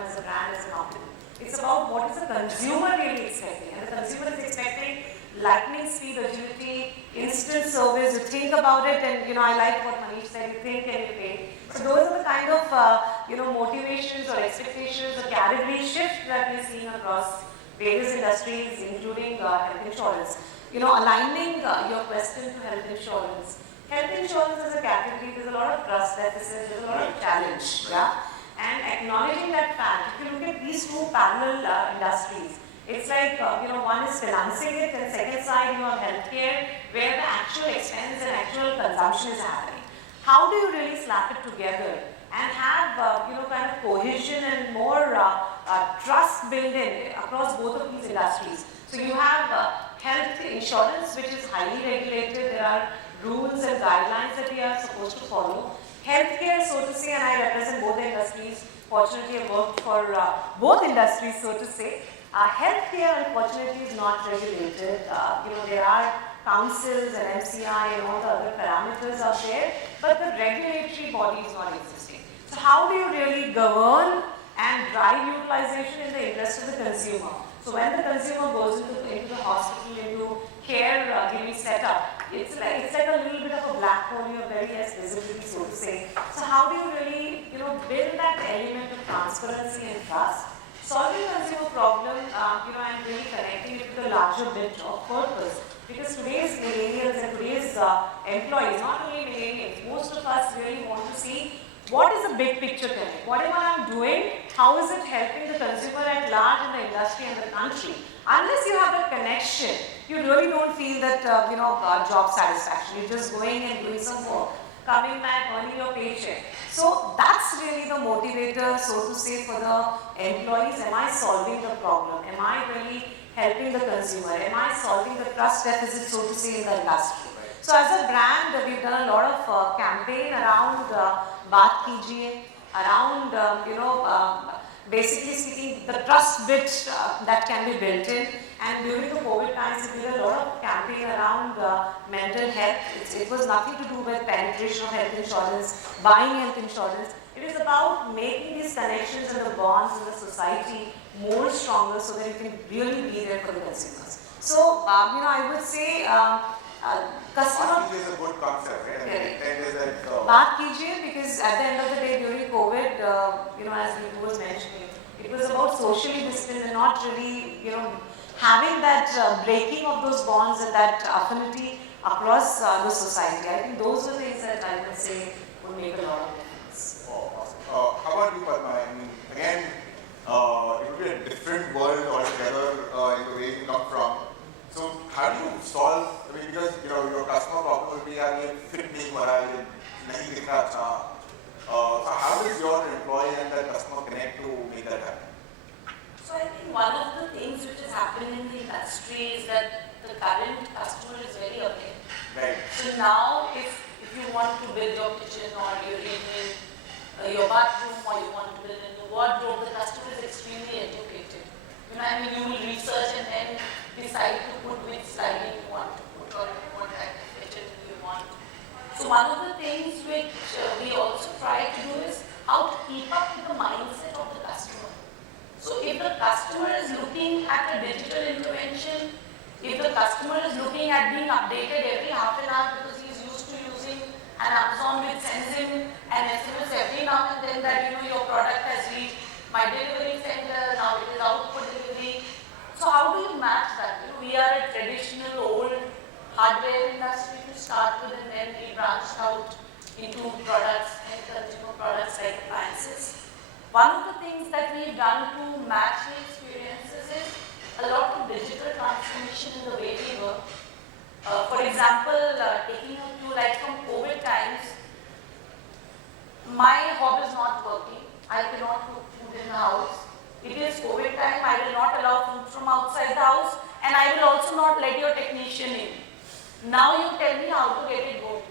as a brand, as a company. It's about what is the consumer really expecting, and the consumer is expecting lightning speed, agility, instant service. You think about it, and I like what Manish said. You think and you pay. So those are the kind of motivations or expectations, the category shift that we're seeing across various industries, including health insurance. Aligning your question to health insurance. Health insurance as a category, there's a lot of trust deficit, there's a lot of challenge, and acknowledging that fact. If you look at these two parallel industries, it's like, one is financing it, and second side you have healthcare, where the actual expense and actual consumption is happening. How do you really slap it together and have, kind of cohesion and more trust built in across both of these industries? So you have health insurance, which is highly regulated. There are rules and guidelines that we are supposed to follow. Healthcare, so to say, and I represent both industries. Fortunately, I worked for both industries, so to say. Healthcare, unfortunately, is not regulated. There are councils and MCI and all the other parameters out there, but the regulatory body is not existing. So how do you really govern and drive utilization in the interest of the consumer? So when the consumer goes into the hospital, into care giving setup, it's like a little bit of a black hole. You have very less visibility, so to say. So how do you really, build that element of transparency and trust? Solving consumer problem, and really connecting it to the larger bit of purpose. Because today's millennials and today's employees, not only millennials, most of us really want to see what is the big picture connect. Whatever I'm doing, how is it helping the consumer at large in the industry and the country? Unless you have that connection, you really don't feel that, job satisfaction. You're just going and doing some work, coming back, earning your paycheck. So that's really the motivator, so to say, for the employees. Am I solving the problem? Am I really helping the consumer? Am I solving the trust deficit, so to say, in the industry? So as a brand, we've done a lot of campaign around Baat Kijiye, around, basically speaking, the trust bit that can be built in. And during the COVID times, we did a lot of campaign around mental health. It was nothing to do with penetration of health insurance, buying health insurance. It is about making these connections and the bonds in the society more stronger so that you can really be there for the consumers. So, I would say, customer. Baat Kijiye is a good concept, right? Baat Kijiye, because at the end of the day, during COVID, as Dipu was mentioning, it was about socially distant and not really, having that breaking of those bonds and that affinity across the society. I think those are things that I would say would make a lot of difference. Oh, awesome. How about you, Padma? I mean, again, it would be a different world altogether in the way you come from. So how do you solve, because your customer problem will be, fit nahi ho raha hai, nahi dikh raha acha. So how does your employee and that customer connect to make that happen? So I think one of the things which is happening in the industry is that the current customer is very aware. Right. So now if you want to build your kitchen or your evening, your bathroom, or you want to build a new wardrobe, the customer is extremely educated. You will research and then decide to put which sliding you want to put or what type of kitchen you want. So one of the things which we also try to do is how to keep up with the mindset of the customer. So if the customer is looking at a digital intervention, if the customer is looking at being updated every half an hour because he's used to using an Amazon which sends him an SMS every now and then that your product has reached my delivery center, now it is out for delivery. So how do you match that? We are a traditional old hardware industry to start with, and then we branched out into products and consumer products like appliances. One of the things that we've done to match the experiences is a lot of digital transformation in the way we work. For example, taking you to like from COVID times, my hob is not working. I cannot cook food in the house. It is COVID time. I will not allow food from outside the house, and I will also not let your technician in. Now you tell me how to get it going.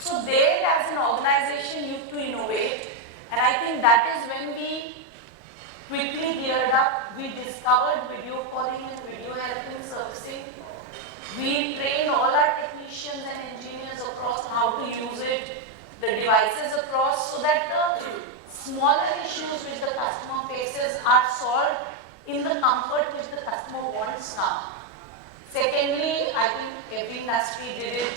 So there, as an organization, you have to innovate. And I think that is when we quickly geared up. We discovered video calling and video helping servicing. We trained all our technicians and engineers across on how to use it, the devices across, so that the smaller issues which the customer faces are solved in the comfort which the customer wants now. Secondly, I think every industry did it,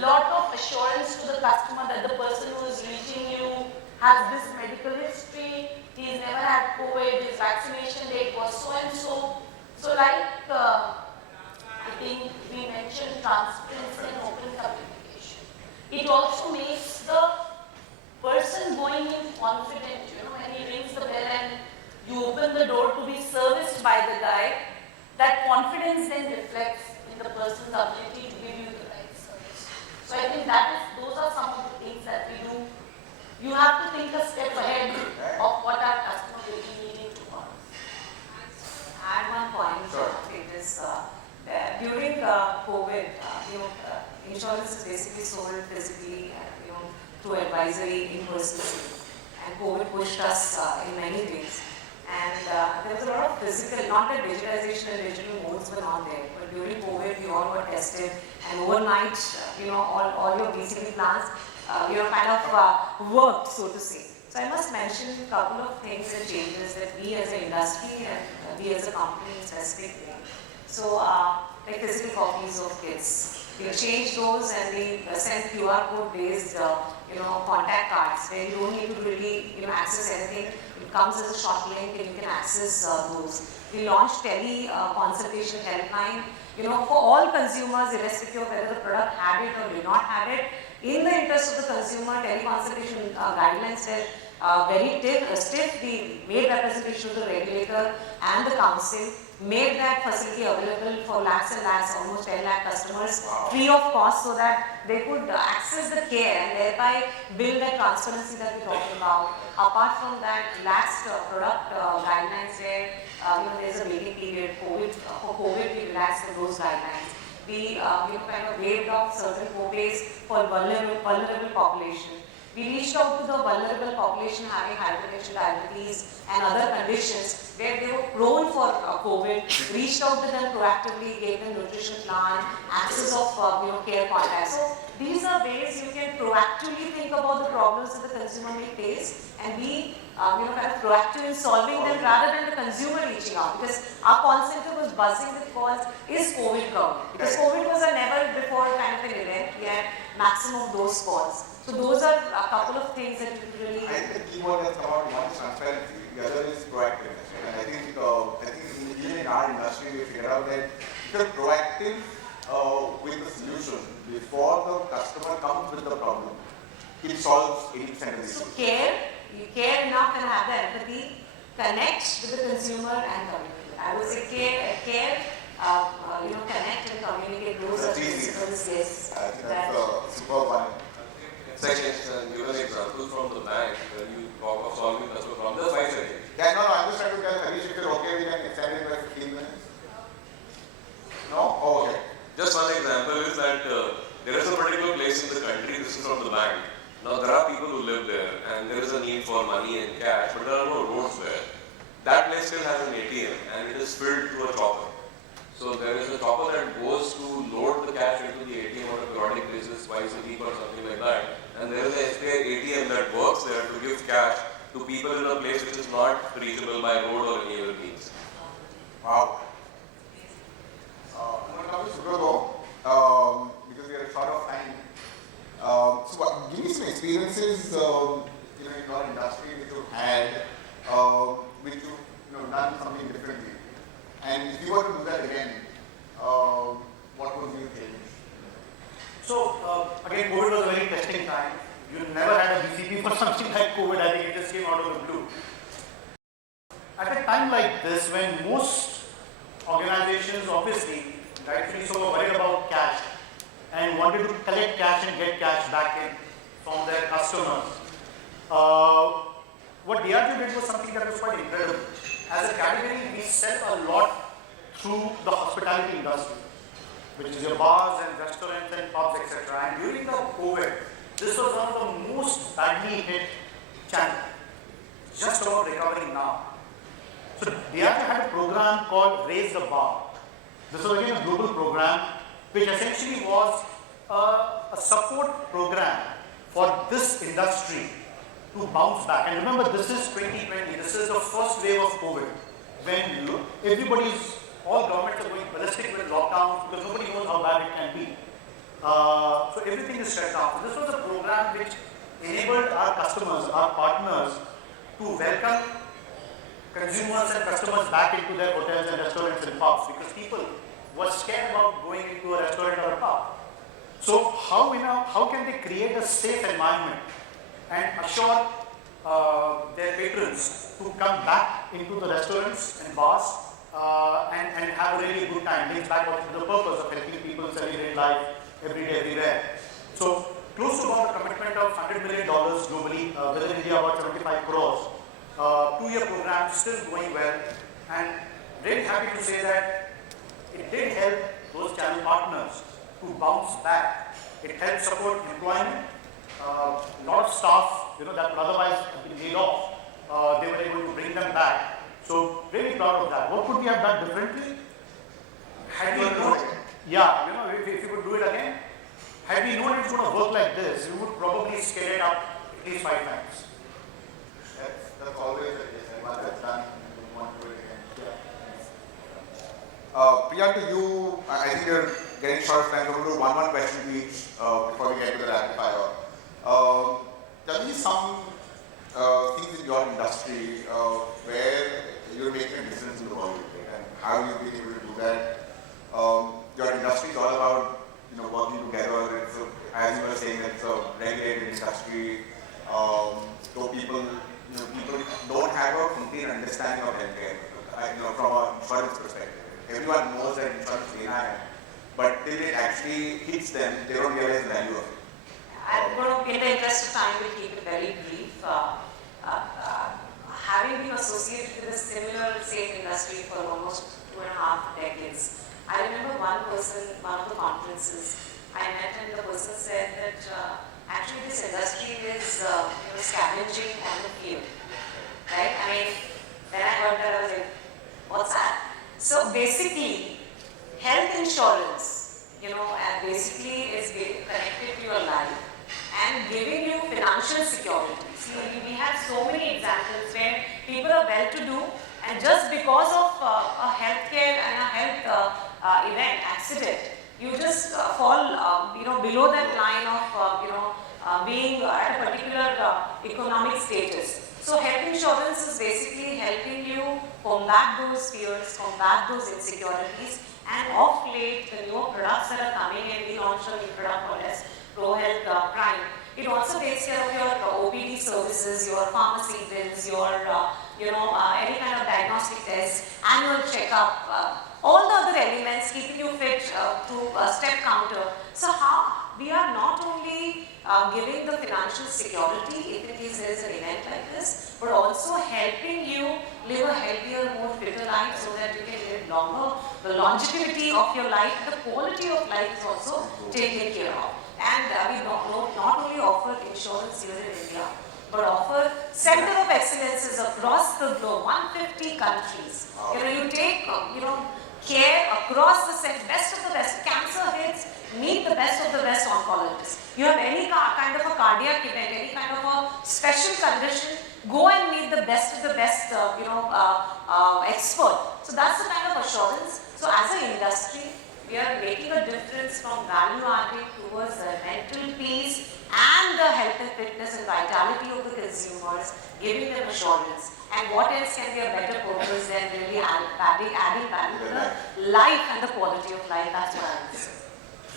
lot of assurance to the customer that the person who is reaching you has this medical history, he's never had COVID, his vaccination date was so and so. So like, I think we mentioned transparency and open communication. It also makes the person going in confident, when he rings the bell and you open the door to be serviced by the guy, that confidence then reflects in the person's ability to give you the right service. So I think those are some of the things that we do. You have to think a step ahead of what our customer will be needing to want. Add one point. Sure. Tejas, during COVID, insurance is basically sold physically, through advisory in person, and COVID pushed us in many ways. And there was a lot of physical, not that digitization and digital modes were not there, but during COVID, we all were tested, and overnight, all your BCP plans, kind of worked, so to say. So I must mention a couple of things and changes that we as an industry and we as a company specifically. So, like physical copies of kits, we changed those and we sent QR code based, contact cards where you don't need to really, access anything. It comes as a short link and you can access those. We launched consultation helpline, for all consumers, irrespective of whether the product had it or did not have it. In the interest of the consumer, teleconsultation guidelines were very stiff. We made representation to the regulator and the council, made that facility available for lakhs and lakhs, almost 10 lakh customers, free of cost, so that they could access the care and thereby build that transparency that we talked about. Apart from that, relaxed product guidelines where there's a waiting period. For COVID, we relaxed those guidelines. We kind of waived off certain co-pays for vulnerable population. We reached out to the vulnerable population having hypertension, diabetes and other conditions where they were prone for COVID, reached out to them proactively, gave them nutrition plan, access of care contacts. So these are ways you can proactively think about the problems that the consumer may face and be kind of proactive in solving them rather than the consumer reaching out. Because our call center was buzzing with calls, is COVID covered? Because COVID was a never before kind of an event. We had maximum of those calls. So those are a couple of things that you really... I think the key word that's come out, one is transparency, the other proactiveness. Right? And I think even in our industry, we figured out that if you're proactive with the solution before the customer comes with the problem, it solves 80% of the So issue. you care enough and have the empathy, connect with the consumer and communicate. I would say care, connect and communicate. Those are the principles, yes. I think that's a super one. Second, give an example from the bank where you talk of solving customer problems. Just 5 seconds. Yeah, no, I'm just trying to tell Manish, if you're okay, we can extend it by 15 minutes. No? Oh, okay. Just one example is that there is a particular place in the country, this is from the bank. Now there are people who live there and there is a need for money and cash, but there are no roads there. That place still has an ATM and it is filled to a chopper. So there is a chopper that goes to load the cash into the ATM on a periodic basis, twice a week or something like that. And there is an SBI ATM that works there to give cash to people in a place which is not reachable by road or any other means. Wow. I'm going to come to Subroto because we are short of time. So give me some experiences in your industry which you had, which you done something differently. And if you were to do that again, what would you change? So, again, COVID was a very testing time. You never had a BCP for something like COVID. I think it just came out of the blue. At a time like this, when most organizations, obviously, rightfully so, were worried about cash and wanted to collect cash and get cash back in from their customers, what DIAGEO did was something that was quite incredible. As a category, we sell a lot through the hospitality industry, which is your bars and restaurants and pubs, etc. And during the COVID, this was one of the most badly hit channels, just about recovering now. So DIAGEO had a program called Raise the Bar. This was again a global program, which essentially was a support program for this industry to bounce back. And remember, this is 2020. This is the first wave of COVID, when all governments are going ballistic with lockdowns because nobody knows how bad it can be. So everything is shut down. So this was a program which enabled our customers, our partners, to welcome consumers and customers back into their hotels and restaurants and pubs, because people were scared about going into a restaurant or a pub. So how can they create a safe environment and assure their patrons to come back into the restaurants and bars and have a really good time? Links back to the purpose of helping people celebrate life every day, everywhere. So close to about a commitment of $100 million globally, within India about 75 crores. 2-year program, still going well, and really happy to say that it did help those channel partners to bounce back. It helped support employment. A lot of staff, that would otherwise have been laid off, they were able to bring them back. So really proud of that. What could we have done differently? Had we known, if you could do it again, had we known it's going to work like this, we would probably scale it up at least 5 times. That's always the case. Once that's done, you want to do it again. Priya, to you, I think you're getting short of time, so we'll do one question to each before we get to the rapid fire. Tell me some things in your industry where you're making a difference in the world, and how you've been able to do that. Your industry is all about working together. It's as you were saying, it's a regulated industry. So people don't have a complete understanding of healthcare. From an insurance perspective, everyone knows that insurance is high, but till it actually hits them, they don't realize the value of it. I'm going to, in the interest of time, we'll keep it very brief. Having been associated with a similar same industry for almost 2.5 decades, I remember one of the conferences I met, and the person said that actually this industry is scavenging on the field, right? I mean, when I heard that, I was like, what's that? So basically, health insurance, basically is connected to your life and giving you financial security. See, we have so many examples where people are well-to-do, and just because of a healthcare and a health event, accident, you just fall, below that line of, being at a particular economic status. So health insurance is basically helping you combat those fears, combat those insecurities, and of late, the newer products that are coming in, we launched a new product called as Pro Health Prime. It also takes care of your OPD services, your pharmacy bills, your any kind of diagnostic tests, annual checkup, all the other elements, keeping you fit through step counter. So how we are not only giving the financial security if in case there is an event like this, but also helping you live a healthier, more fitter life so that you can live longer. The longevity of your life, the quality of life is also taken care of. And we not only offer insurance here in India, but offer center of excellences across the globe, 150 countries. You take care across the best of the best. Cancer hits, meet the best of the best oncologists. You have any kind of a cardiac event, any kind of a special condition, go and meet the best of the best, expert. So that's the kind of assurance. So as an industry, we are making a difference from value adding towards the mental peace and the health and fitness and vitality of the consumers, giving them assurance. And what else can be a better purpose than really adding value to the life and the quality of life? That's what I would say.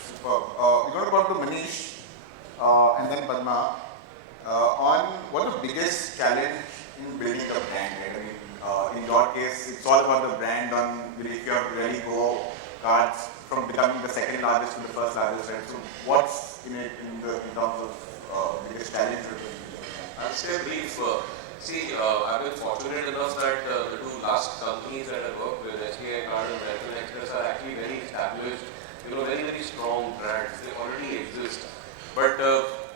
Superb. We're going to go to Manish and then Padma on what the biggest challenge in building a brand. Right? I mean, in your case, it's all about the brand. If you have to really go cards from becoming the second largest to the first largest. Right? So, what's in it in terms of biggest challenge? I'll stay brief. I've been fortunate enough that the two last companies that I worked with, SBI Card and American Express, are actually very established, very, very strong brands. They already exist. But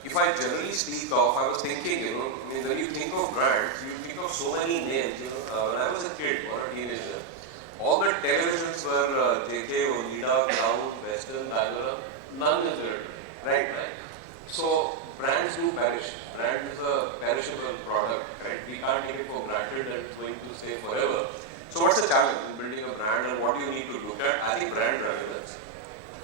if I generally speak of, I was thinking, when you think of brands, you think of so many names. When I was a kid or a teenager, all the televisions were JK, Onida, Crown, Western, Diagora. None is there. Right? So brands do perish. Brand is a perishable product, right? We can't take it for granted that it's going to stay forever. So what's the challenge in building a brand and what do you need to look at? I think brand relevance,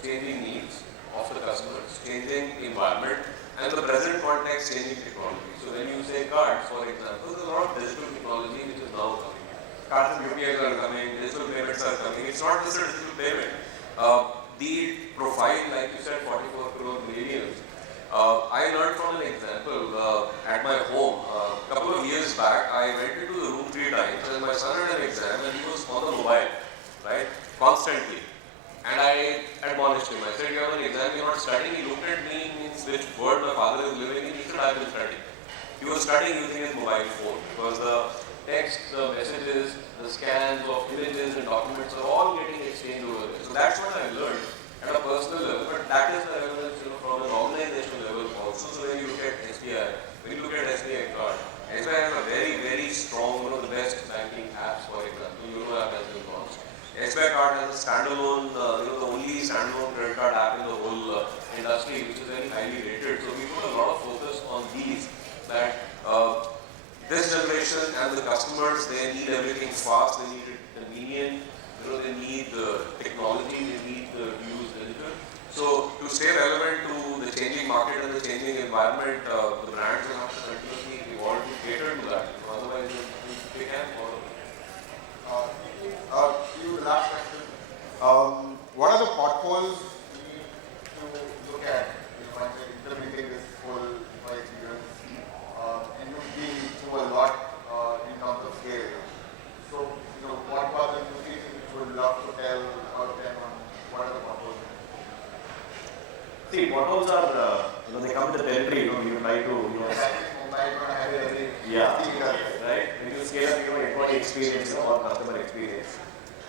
changing needs of the customers, changing environment, and the present context, changing technology. So when you say cards, for example, there's a lot of digital technology which is now coming. Cards and UPIs are coming, digital payments are coming. It's not just a digital payment. The profile, like you said, 44 crore millennials. I learned from an example at my home. A couple of years back, I went into the room 3 times and my son had an exam and he was on the mobile, right, constantly. And I admonished him. I said, you have an exam, you're not studying. He looked at me, means which world my father is living in. He said, I've been studying. He was studying using his mobile phone because the text, the messages, the scans of images and documents are all getting exchanged over there. So that's what I learned at a personal level, but that is the relevance from an organizational level also. So when you look at SBI, when you look at SBI Card, SBI has a very, very strong, the best banking apps, for example. Euro app has been launched. SBI Card has a standalone, the only standalone credit card app in the whole industry, which is very highly rated. So we put a lot of focus on these, that this generation and the customers, they need everything fast, they need it convenient, they need the technology, they need the use digital. So to stay relevant to the changing market and the changing environment, the brands will have to continuously evolve to cater to that. Otherwise, they can't follow. You last question. What are the potholes you need to look at once you're implementing this whole experience? And you've been through a lot in terms of scale. So, what are the new things which you would love to tell out there on what are the potholes? See, potholes are, they come with the territory, you try to, right? When you scale up, employee experience or customer experience.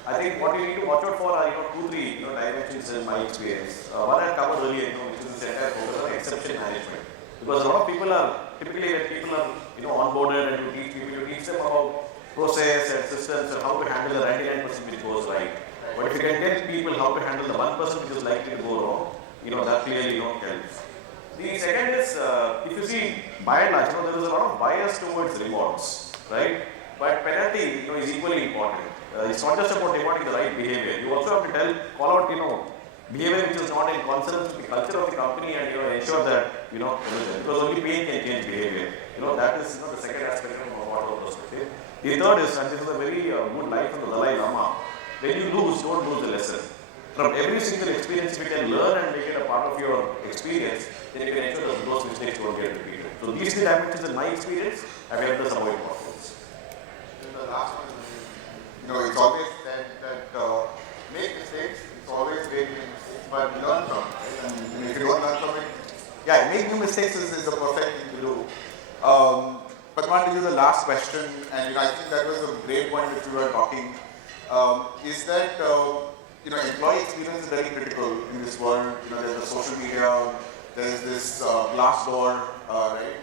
I think what you need to watch out for are, 2, 3, dimensions in my experience. One I covered earlier, which is the entire focus on exception management. Because a lot of people are, typically when people are, onboarded and you teach them about process and systems and how to handle the 99% which goes right. But if you can tell people how to handle the 1% which is likely to go wrong, that clearly helps. The second is, if you see, by and large, there is a lot of bias towards rewards, right? But penalty, is equally important. It's not just about rewarding the right behavior. You also have to call out, behavior which is not in consonance with the culture of the company and, ensure that, because only pain can change behavior. That is, the second aspect from a model perspective. The third is, and this is a very good line from the Dalai Lama, when you lose, don't lose the lesson. From every single experience, if you can learn and make it a part of your experience, then you can ensure that those mistakes won't get repeated. So these three dimensions in my experience have helped us avoid potholes. The last one, it's always said that make mistakes, it's always great to make mistakes, but learn from it, right? And if you don't learn from it, yeah, make new mistakes is the perfect thing to do. Padma, to you the last question, and I think that was a great point which we were talking, is that employee experience is very critical in this world. There's the social media, there's this Glassdoor, right?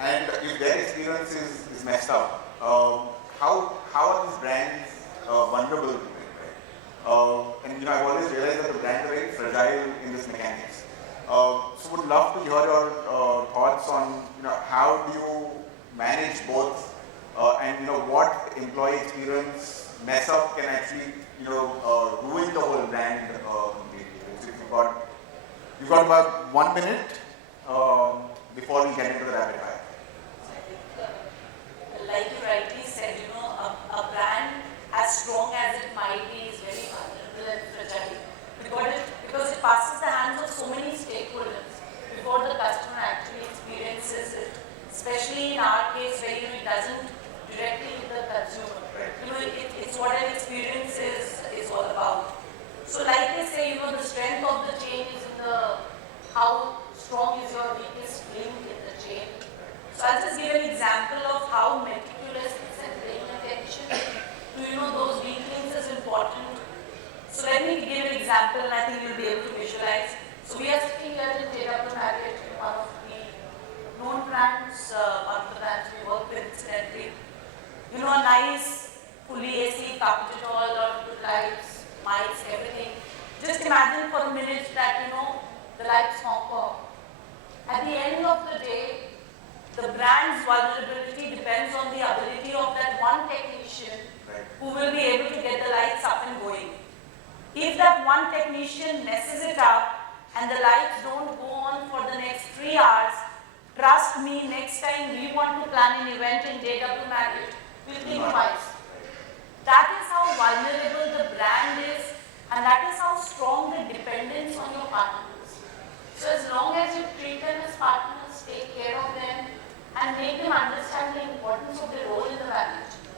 And if their experience is messed up, how are these brands vulnerable to it, right? And I've always realized that the brands are very fragile in this mechanics. So would love to hear your thoughts on how do you manage both, and what employee experience mess up can actually ruin the whole brand completely. So you've got about 1 minute before we get into the rapid fire. I think, like you rightly said, a brand as strong as it might be is very vulnerable and fragile because it passes the hands of so many stakeholders before the customer actually experiences it. Especially in our case, where it doesn't directly hit the consumer. It's what an experience is all about. So, like they say, the strength of the chain is in how strong is your weakest link in the chain. So, I'll just give an example of how meticulousness and paying attention to those weak links is important. So, let me give an example, and I think you'll be able to visualize. So, we are sitting here in DIAGEO, one of the known brands, one of the brands we work with incidentally. A nice, fully AC, carpeted all, lot of good lights, mics, everything. Just imagine for a minute that, the lights honk off. At the end of the day, the brand's vulnerability depends on the ability of that one technician who will be able to get the lights up and going. If that one technician messes it up and the lights don't go on for the next 3 hours, trust me, next time we want to plan an event in DIAGEO, we'll think twice. That is how vulnerable the brand is, and that is how strong the dependence on your partners. So as long as you treat them as partners, take care of them, and make them understand the importance of their role in the value chain,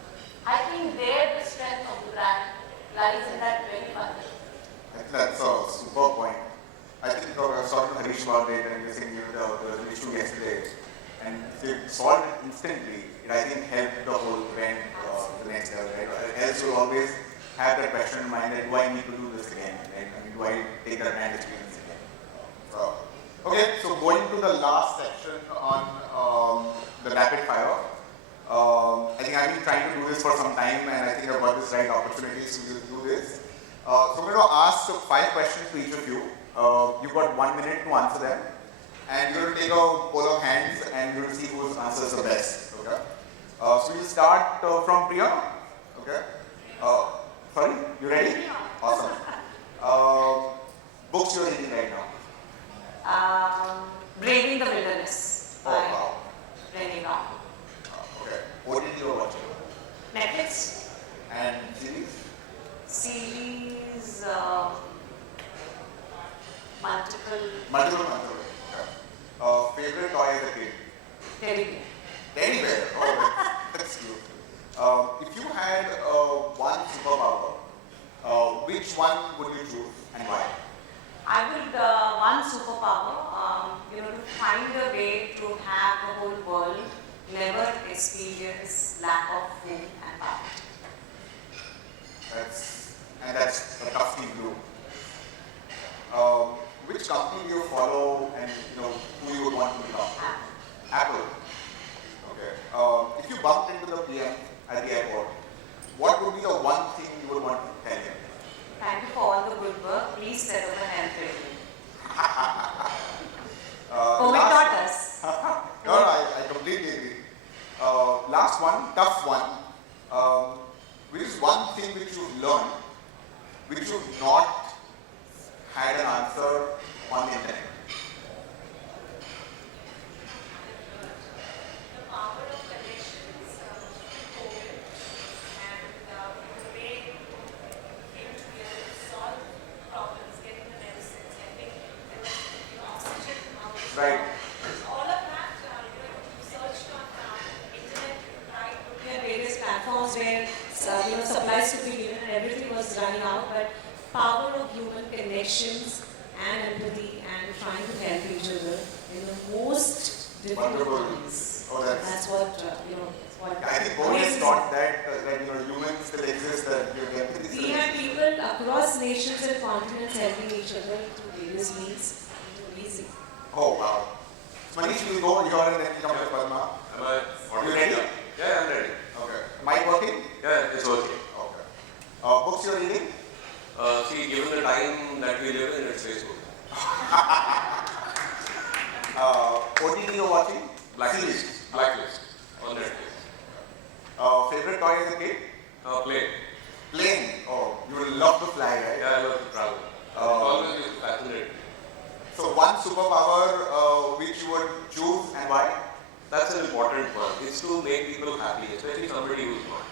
I think there the strength of the brand lies in that very vulnerability. I think that's a super point. I think I was talking to Harish about it, and he was saying there was an issue yesterday, and if they solved it instantly, it I think helped the whole event the next level, right? Else you'll always have that question in mind that do I need to do this again, right? Do I take that brand experience again? Okay, so going to the last section on the rapid fire. I think I've been trying to do this for some time, and I think I've got this right opportunity, so we'll do this. So I'm going to ask 5 questions to each of you. You've got 1 minute to answer them, and you're going to take a poll of hands, and you're going to see whose answers the best. Okay. So we'll start from Priya. Okay. Sorry, you ready? Awesome. Books you're reading right now. Braving the Wilderness by Dewan. Okay. What did you watch? Netflix. And series? Series, multiple. Okay. Favorite toy as a kid? Teddy bear. Teddy bear. Oh, that's cute. If you had one superpower, which one would you choose and why? I would, one superpower, to find a way to have the whole world never experience lack of food and poverty. That's a tough thing to do. Which company do you follow and who you would want to become? Apple. Okay. If you bumped into the PM at the airport, what would be the one thing you would want to tell him? Thank you for all the good work. Please set up a health rating. COVID taught us. No, I completely agree. Last one, tough one. Which is one thing which you've learned, which you've not had an answer on the internet? The power of connections, COVID. supplies to be given and everything was running out, but power of human connections and empathy and trying to help each other in the most difficult times. Oh, that's what, I think COVID has taught that, humans still exist, that empathy still we have people across nations and continents helping each other through various means. Easy. Oh, wow. Manish, will go here and then come to Padma. Am I You ready? Yeah, I'm ready. Okay. Mic working? Yeah, it's working. Okay. Books you're reading? See, given the time that we live in, it's Facebook. OTT you're watching? Blacklist. Blacklist. On Netflix. Favorite toy as a kid? Plane. Plane. Oh, you will love to fly, right? Yeah, I love to travel. Always used to fascinate me. So one superpower which you would choose and why? That's an important one. It's to make people happy, especially somebody who's not.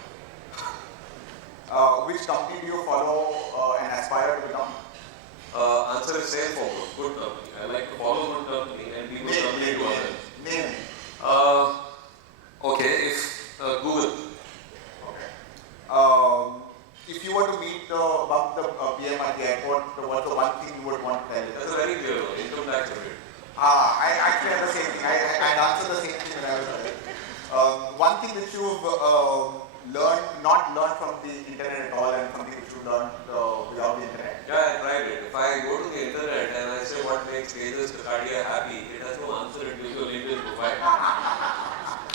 Which company do you follow and aspire to become? Answer is same for good company. I like to follow good company and be good company to others. Name. Okay, if Google. Okay. If you were to meet the PM at the airport, what's the one thing you would want to tell him? That's a very clear one. Income tax rate. I actually had the same thing. I'd answer the same thing when I was there. One thing which you've not learned from the internet at all, and something which you learned without the internet. Yeah, I tried it. If I go to the internet and I say what makes Tejas Kadakia happy, it has no answer. It gives you a LinkedIn profile.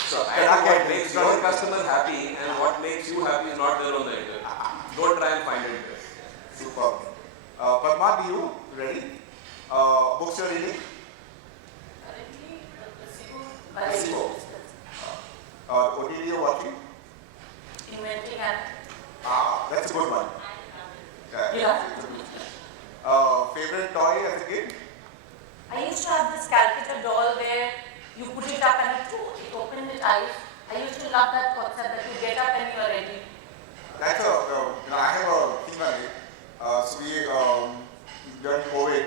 So what makes your customer happy and what makes you happy is not there on the internet. Don't try and find it there. Superb. Padma, do you ready? Books you're reading? Currently, OTT you're watching? Inventing and That's a good one. yeah. Favorite toy as a kid? I used to have this calculator doll where you put it up and it opened its eyes. I used to love that concept that you get up and you are ready. That's I have a thing on it. So during COVID,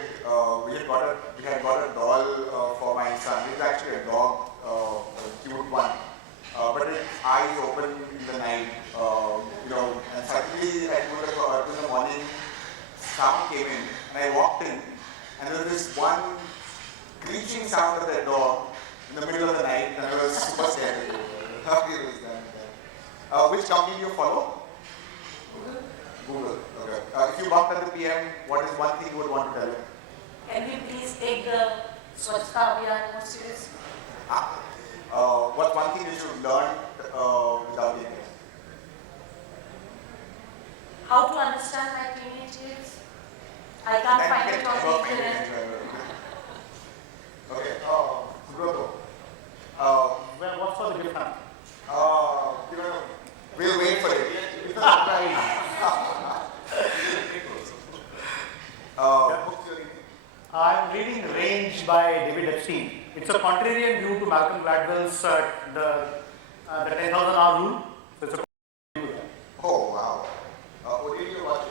we had got a doll for my son. It was actually a dog, a cute one. But its eyes open in the night, and suddenly at 2 in the morning, sound came in, and I walked in, and there was this one screeching sound of that dog in the middle of the night, and I was super scared. Which company do you follow? Google. Okay. If you bumped at the PM, what is one thing you would want to tell him? Can we please take the Swachhta Abhiyan more seriously? What's one thing you should learn without the internet? How to understand my teenage years? I can't find it on the internet. Okay. Subroto. What's for the gift hamper? We'll wait for it. It's a surprise. Books you're reading? I'm reading Range by David Epstein. It's a contrarian view to Malcolm Gladwell's the 10,000 hour rule. So it's a Oh, wow. What did you watch?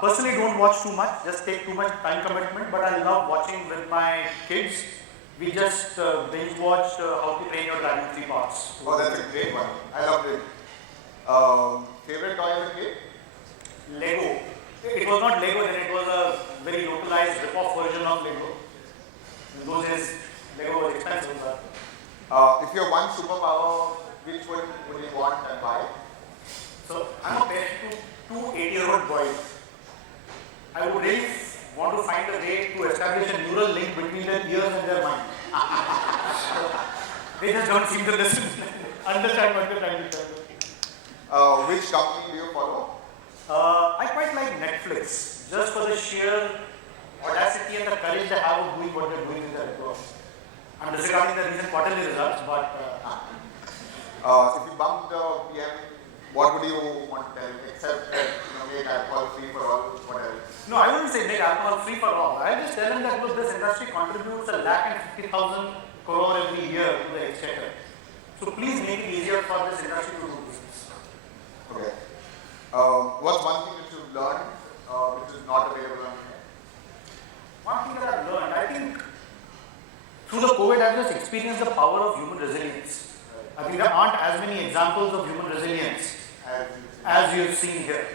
personally, don't watch too much. Just take too much time commitment. But I love watching with my kids. We just binge watched How to Train Your Dragon 3 parts. Oh, that's a great one. I loved it. Favorite toy as a kid? Lego. It was not Lego, then it was a very localized rip-off version of Lego. In those days, Lego was expensive. If you have one superpower, which would you want and why? So, I'm a parent to two 8-year-old boys. I would really want to find a way to establish a neural link between their ears and their mind. They just don't seem to listen, understand what you're trying to tell them. Which company do you follow? I quite like Netflix, just for the sheer audacity and the courage they have of doing what they're doing with their network. I'm disregarding the recent quarterly results, but If you bumped the PM, what would you want to tell? Except that make alcohol free for all, what else? no, I wouldn't say make alcohol free for all. I just tell them that look, this industry contributes 1,50,000 crore every year to the exchequer. So please make it easier for this industry to do business. Okay. What's one thing that you've learned which is not available on the net? One thing that I've learned, I think through the COVID, I've just experienced the power of human resilience. I think there aren't as many examples of human resilience as you've seen here.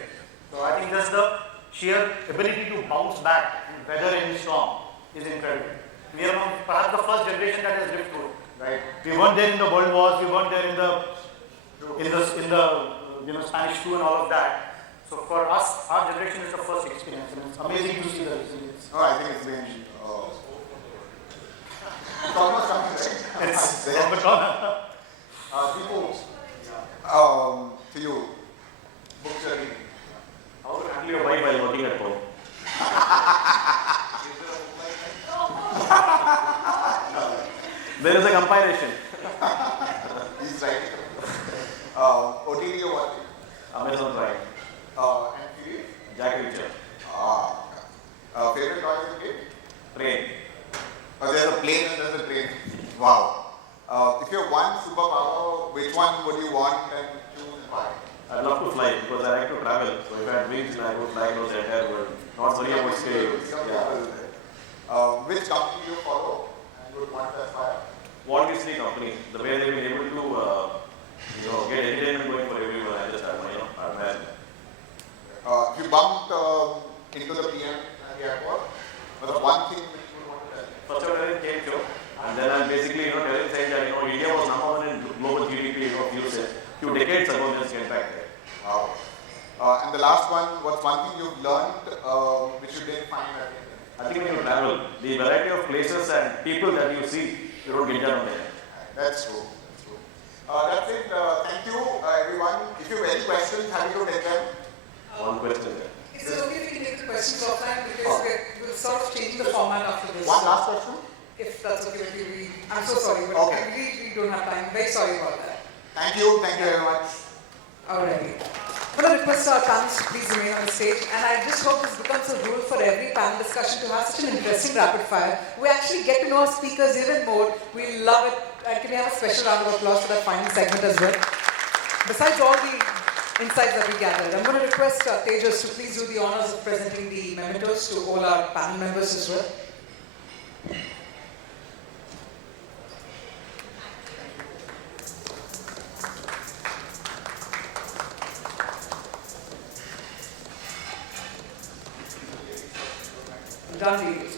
So I think just the sheer ability to bounce back and weather any storm is incredible. We are perhaps the first generation that has lived through it, right? We weren't there in the world wars, we weren't there in the Spanish flu and all of that. So for us, our generation is the first experience, and it's amazing to see the resilience. No, I think it's been it's almost coming, right? It's on the corner. Dipu, to you, book journey. How to handle your wife while working at home? There is a compilation. He's right. OTT or what? Amazon Prime. And Philip? Jack Reacher. Favorite toy as a kid? Train. There's a plane and there's a train. Wow. If you have one superpower, which one would you want and choose and why? I'd love to fly because I like to travel. So if I had wings, I would fly across the entire world. Not worry about scale. Yeah. Which company do you follow and would want to aspire? Walt Disney Company, the way they've been able to, get entertainment going for everyone, I just admire. If you bumped into the PM at the airport, what's one thing which you would want to tell? First of all, I came show, and then I'm basically, telling saying that, India was #1 in global GDP, few decades ago, just get back there. Wow. And the last one, what's one thing you've learned which you didn't find at India? I think when you travel, the variety of places and people that you see, you don't get down there. That's true. That's it. Thank you, everyone. If you have any questions, happy to take them. One question there. Is it okay if we can take the questions offline because we're sort of changing the format after this? One last question. If that's okay with you, I'm so sorry, but Okay. we really don't have time. Very sorry about that. Thank you very much. Alrighty. I'm going to request our panelists to please remain on the stage, and I just hope this becomes a rule for every panel discussion to have such an interesting rapid fire. We actually get to know our speakers even more. We love it. And can we have a special round of applause for that final segment as well? Besides all the insights that we gathered, I'm going to request Tejas to please do the honors of presenting the mementos to all our panel members as well. Done deal.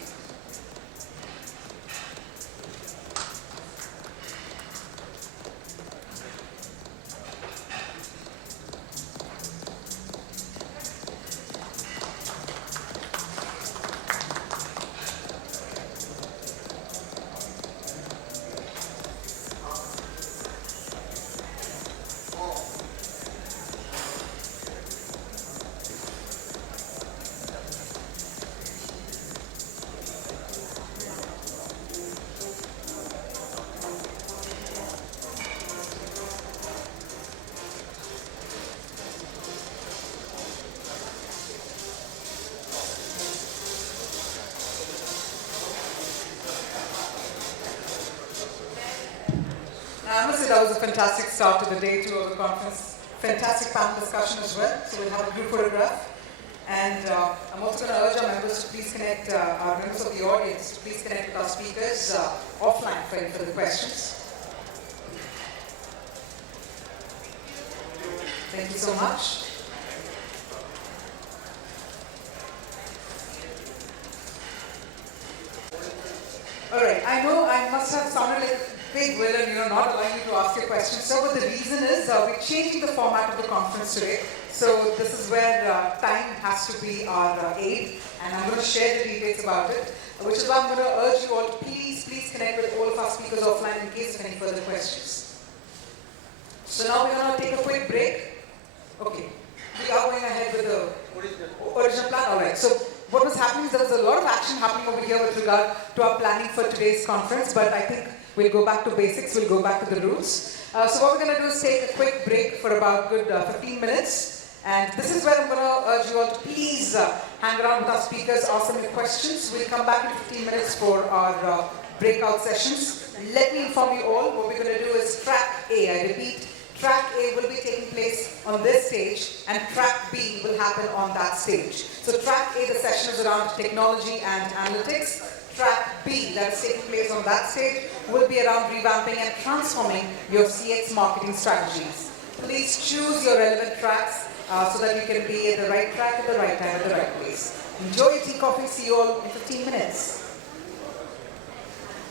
I must say that was a fantastic start to the day two of the conference. Fantastic panel discussion as well. So we'll have a group photograph. And I'm also going to urge our members to please connect, our members of the audience, to please connect with our speakers offline for any further questions. Thank you so much. Alright, I know I must have sounded like a big villain, not allowing you to ask your questions, sir, but the reason is we're changing the format of the conference today. So this is where time has to be our aid, and I'm going to share the details about it, which is why I'm going to urge you all to please connect with all of our speakers offline in case of any further questions. So now we're going to take a quick break. Okay, we are going ahead with the original plan. Alright, so what was happening is there was a lot of action happening over here with regard to our planning for today's conference, but I think we'll go back to basics, we'll go back to the roots. So what we're going to do is take a quick break for about good 15 minutes. And this is where I'm going to urge you all to please hang around with our speakers, ask them your questions. We'll come back in 15 minutes for our breakout sessions. Let me inform you all, what we're going to do is track A. I repeat, track A will be taking place on this stage, and track B will happen on that stage. So track A, the session is around technology and analytics. Track B, that is taking place on that stage, will be around revamping and transforming your CX marketing strategies. Please choose your relevant tracks so that you can be at the right track at the right time at the right place. Enjoy your tea, coffee. See you all in 15 minutes.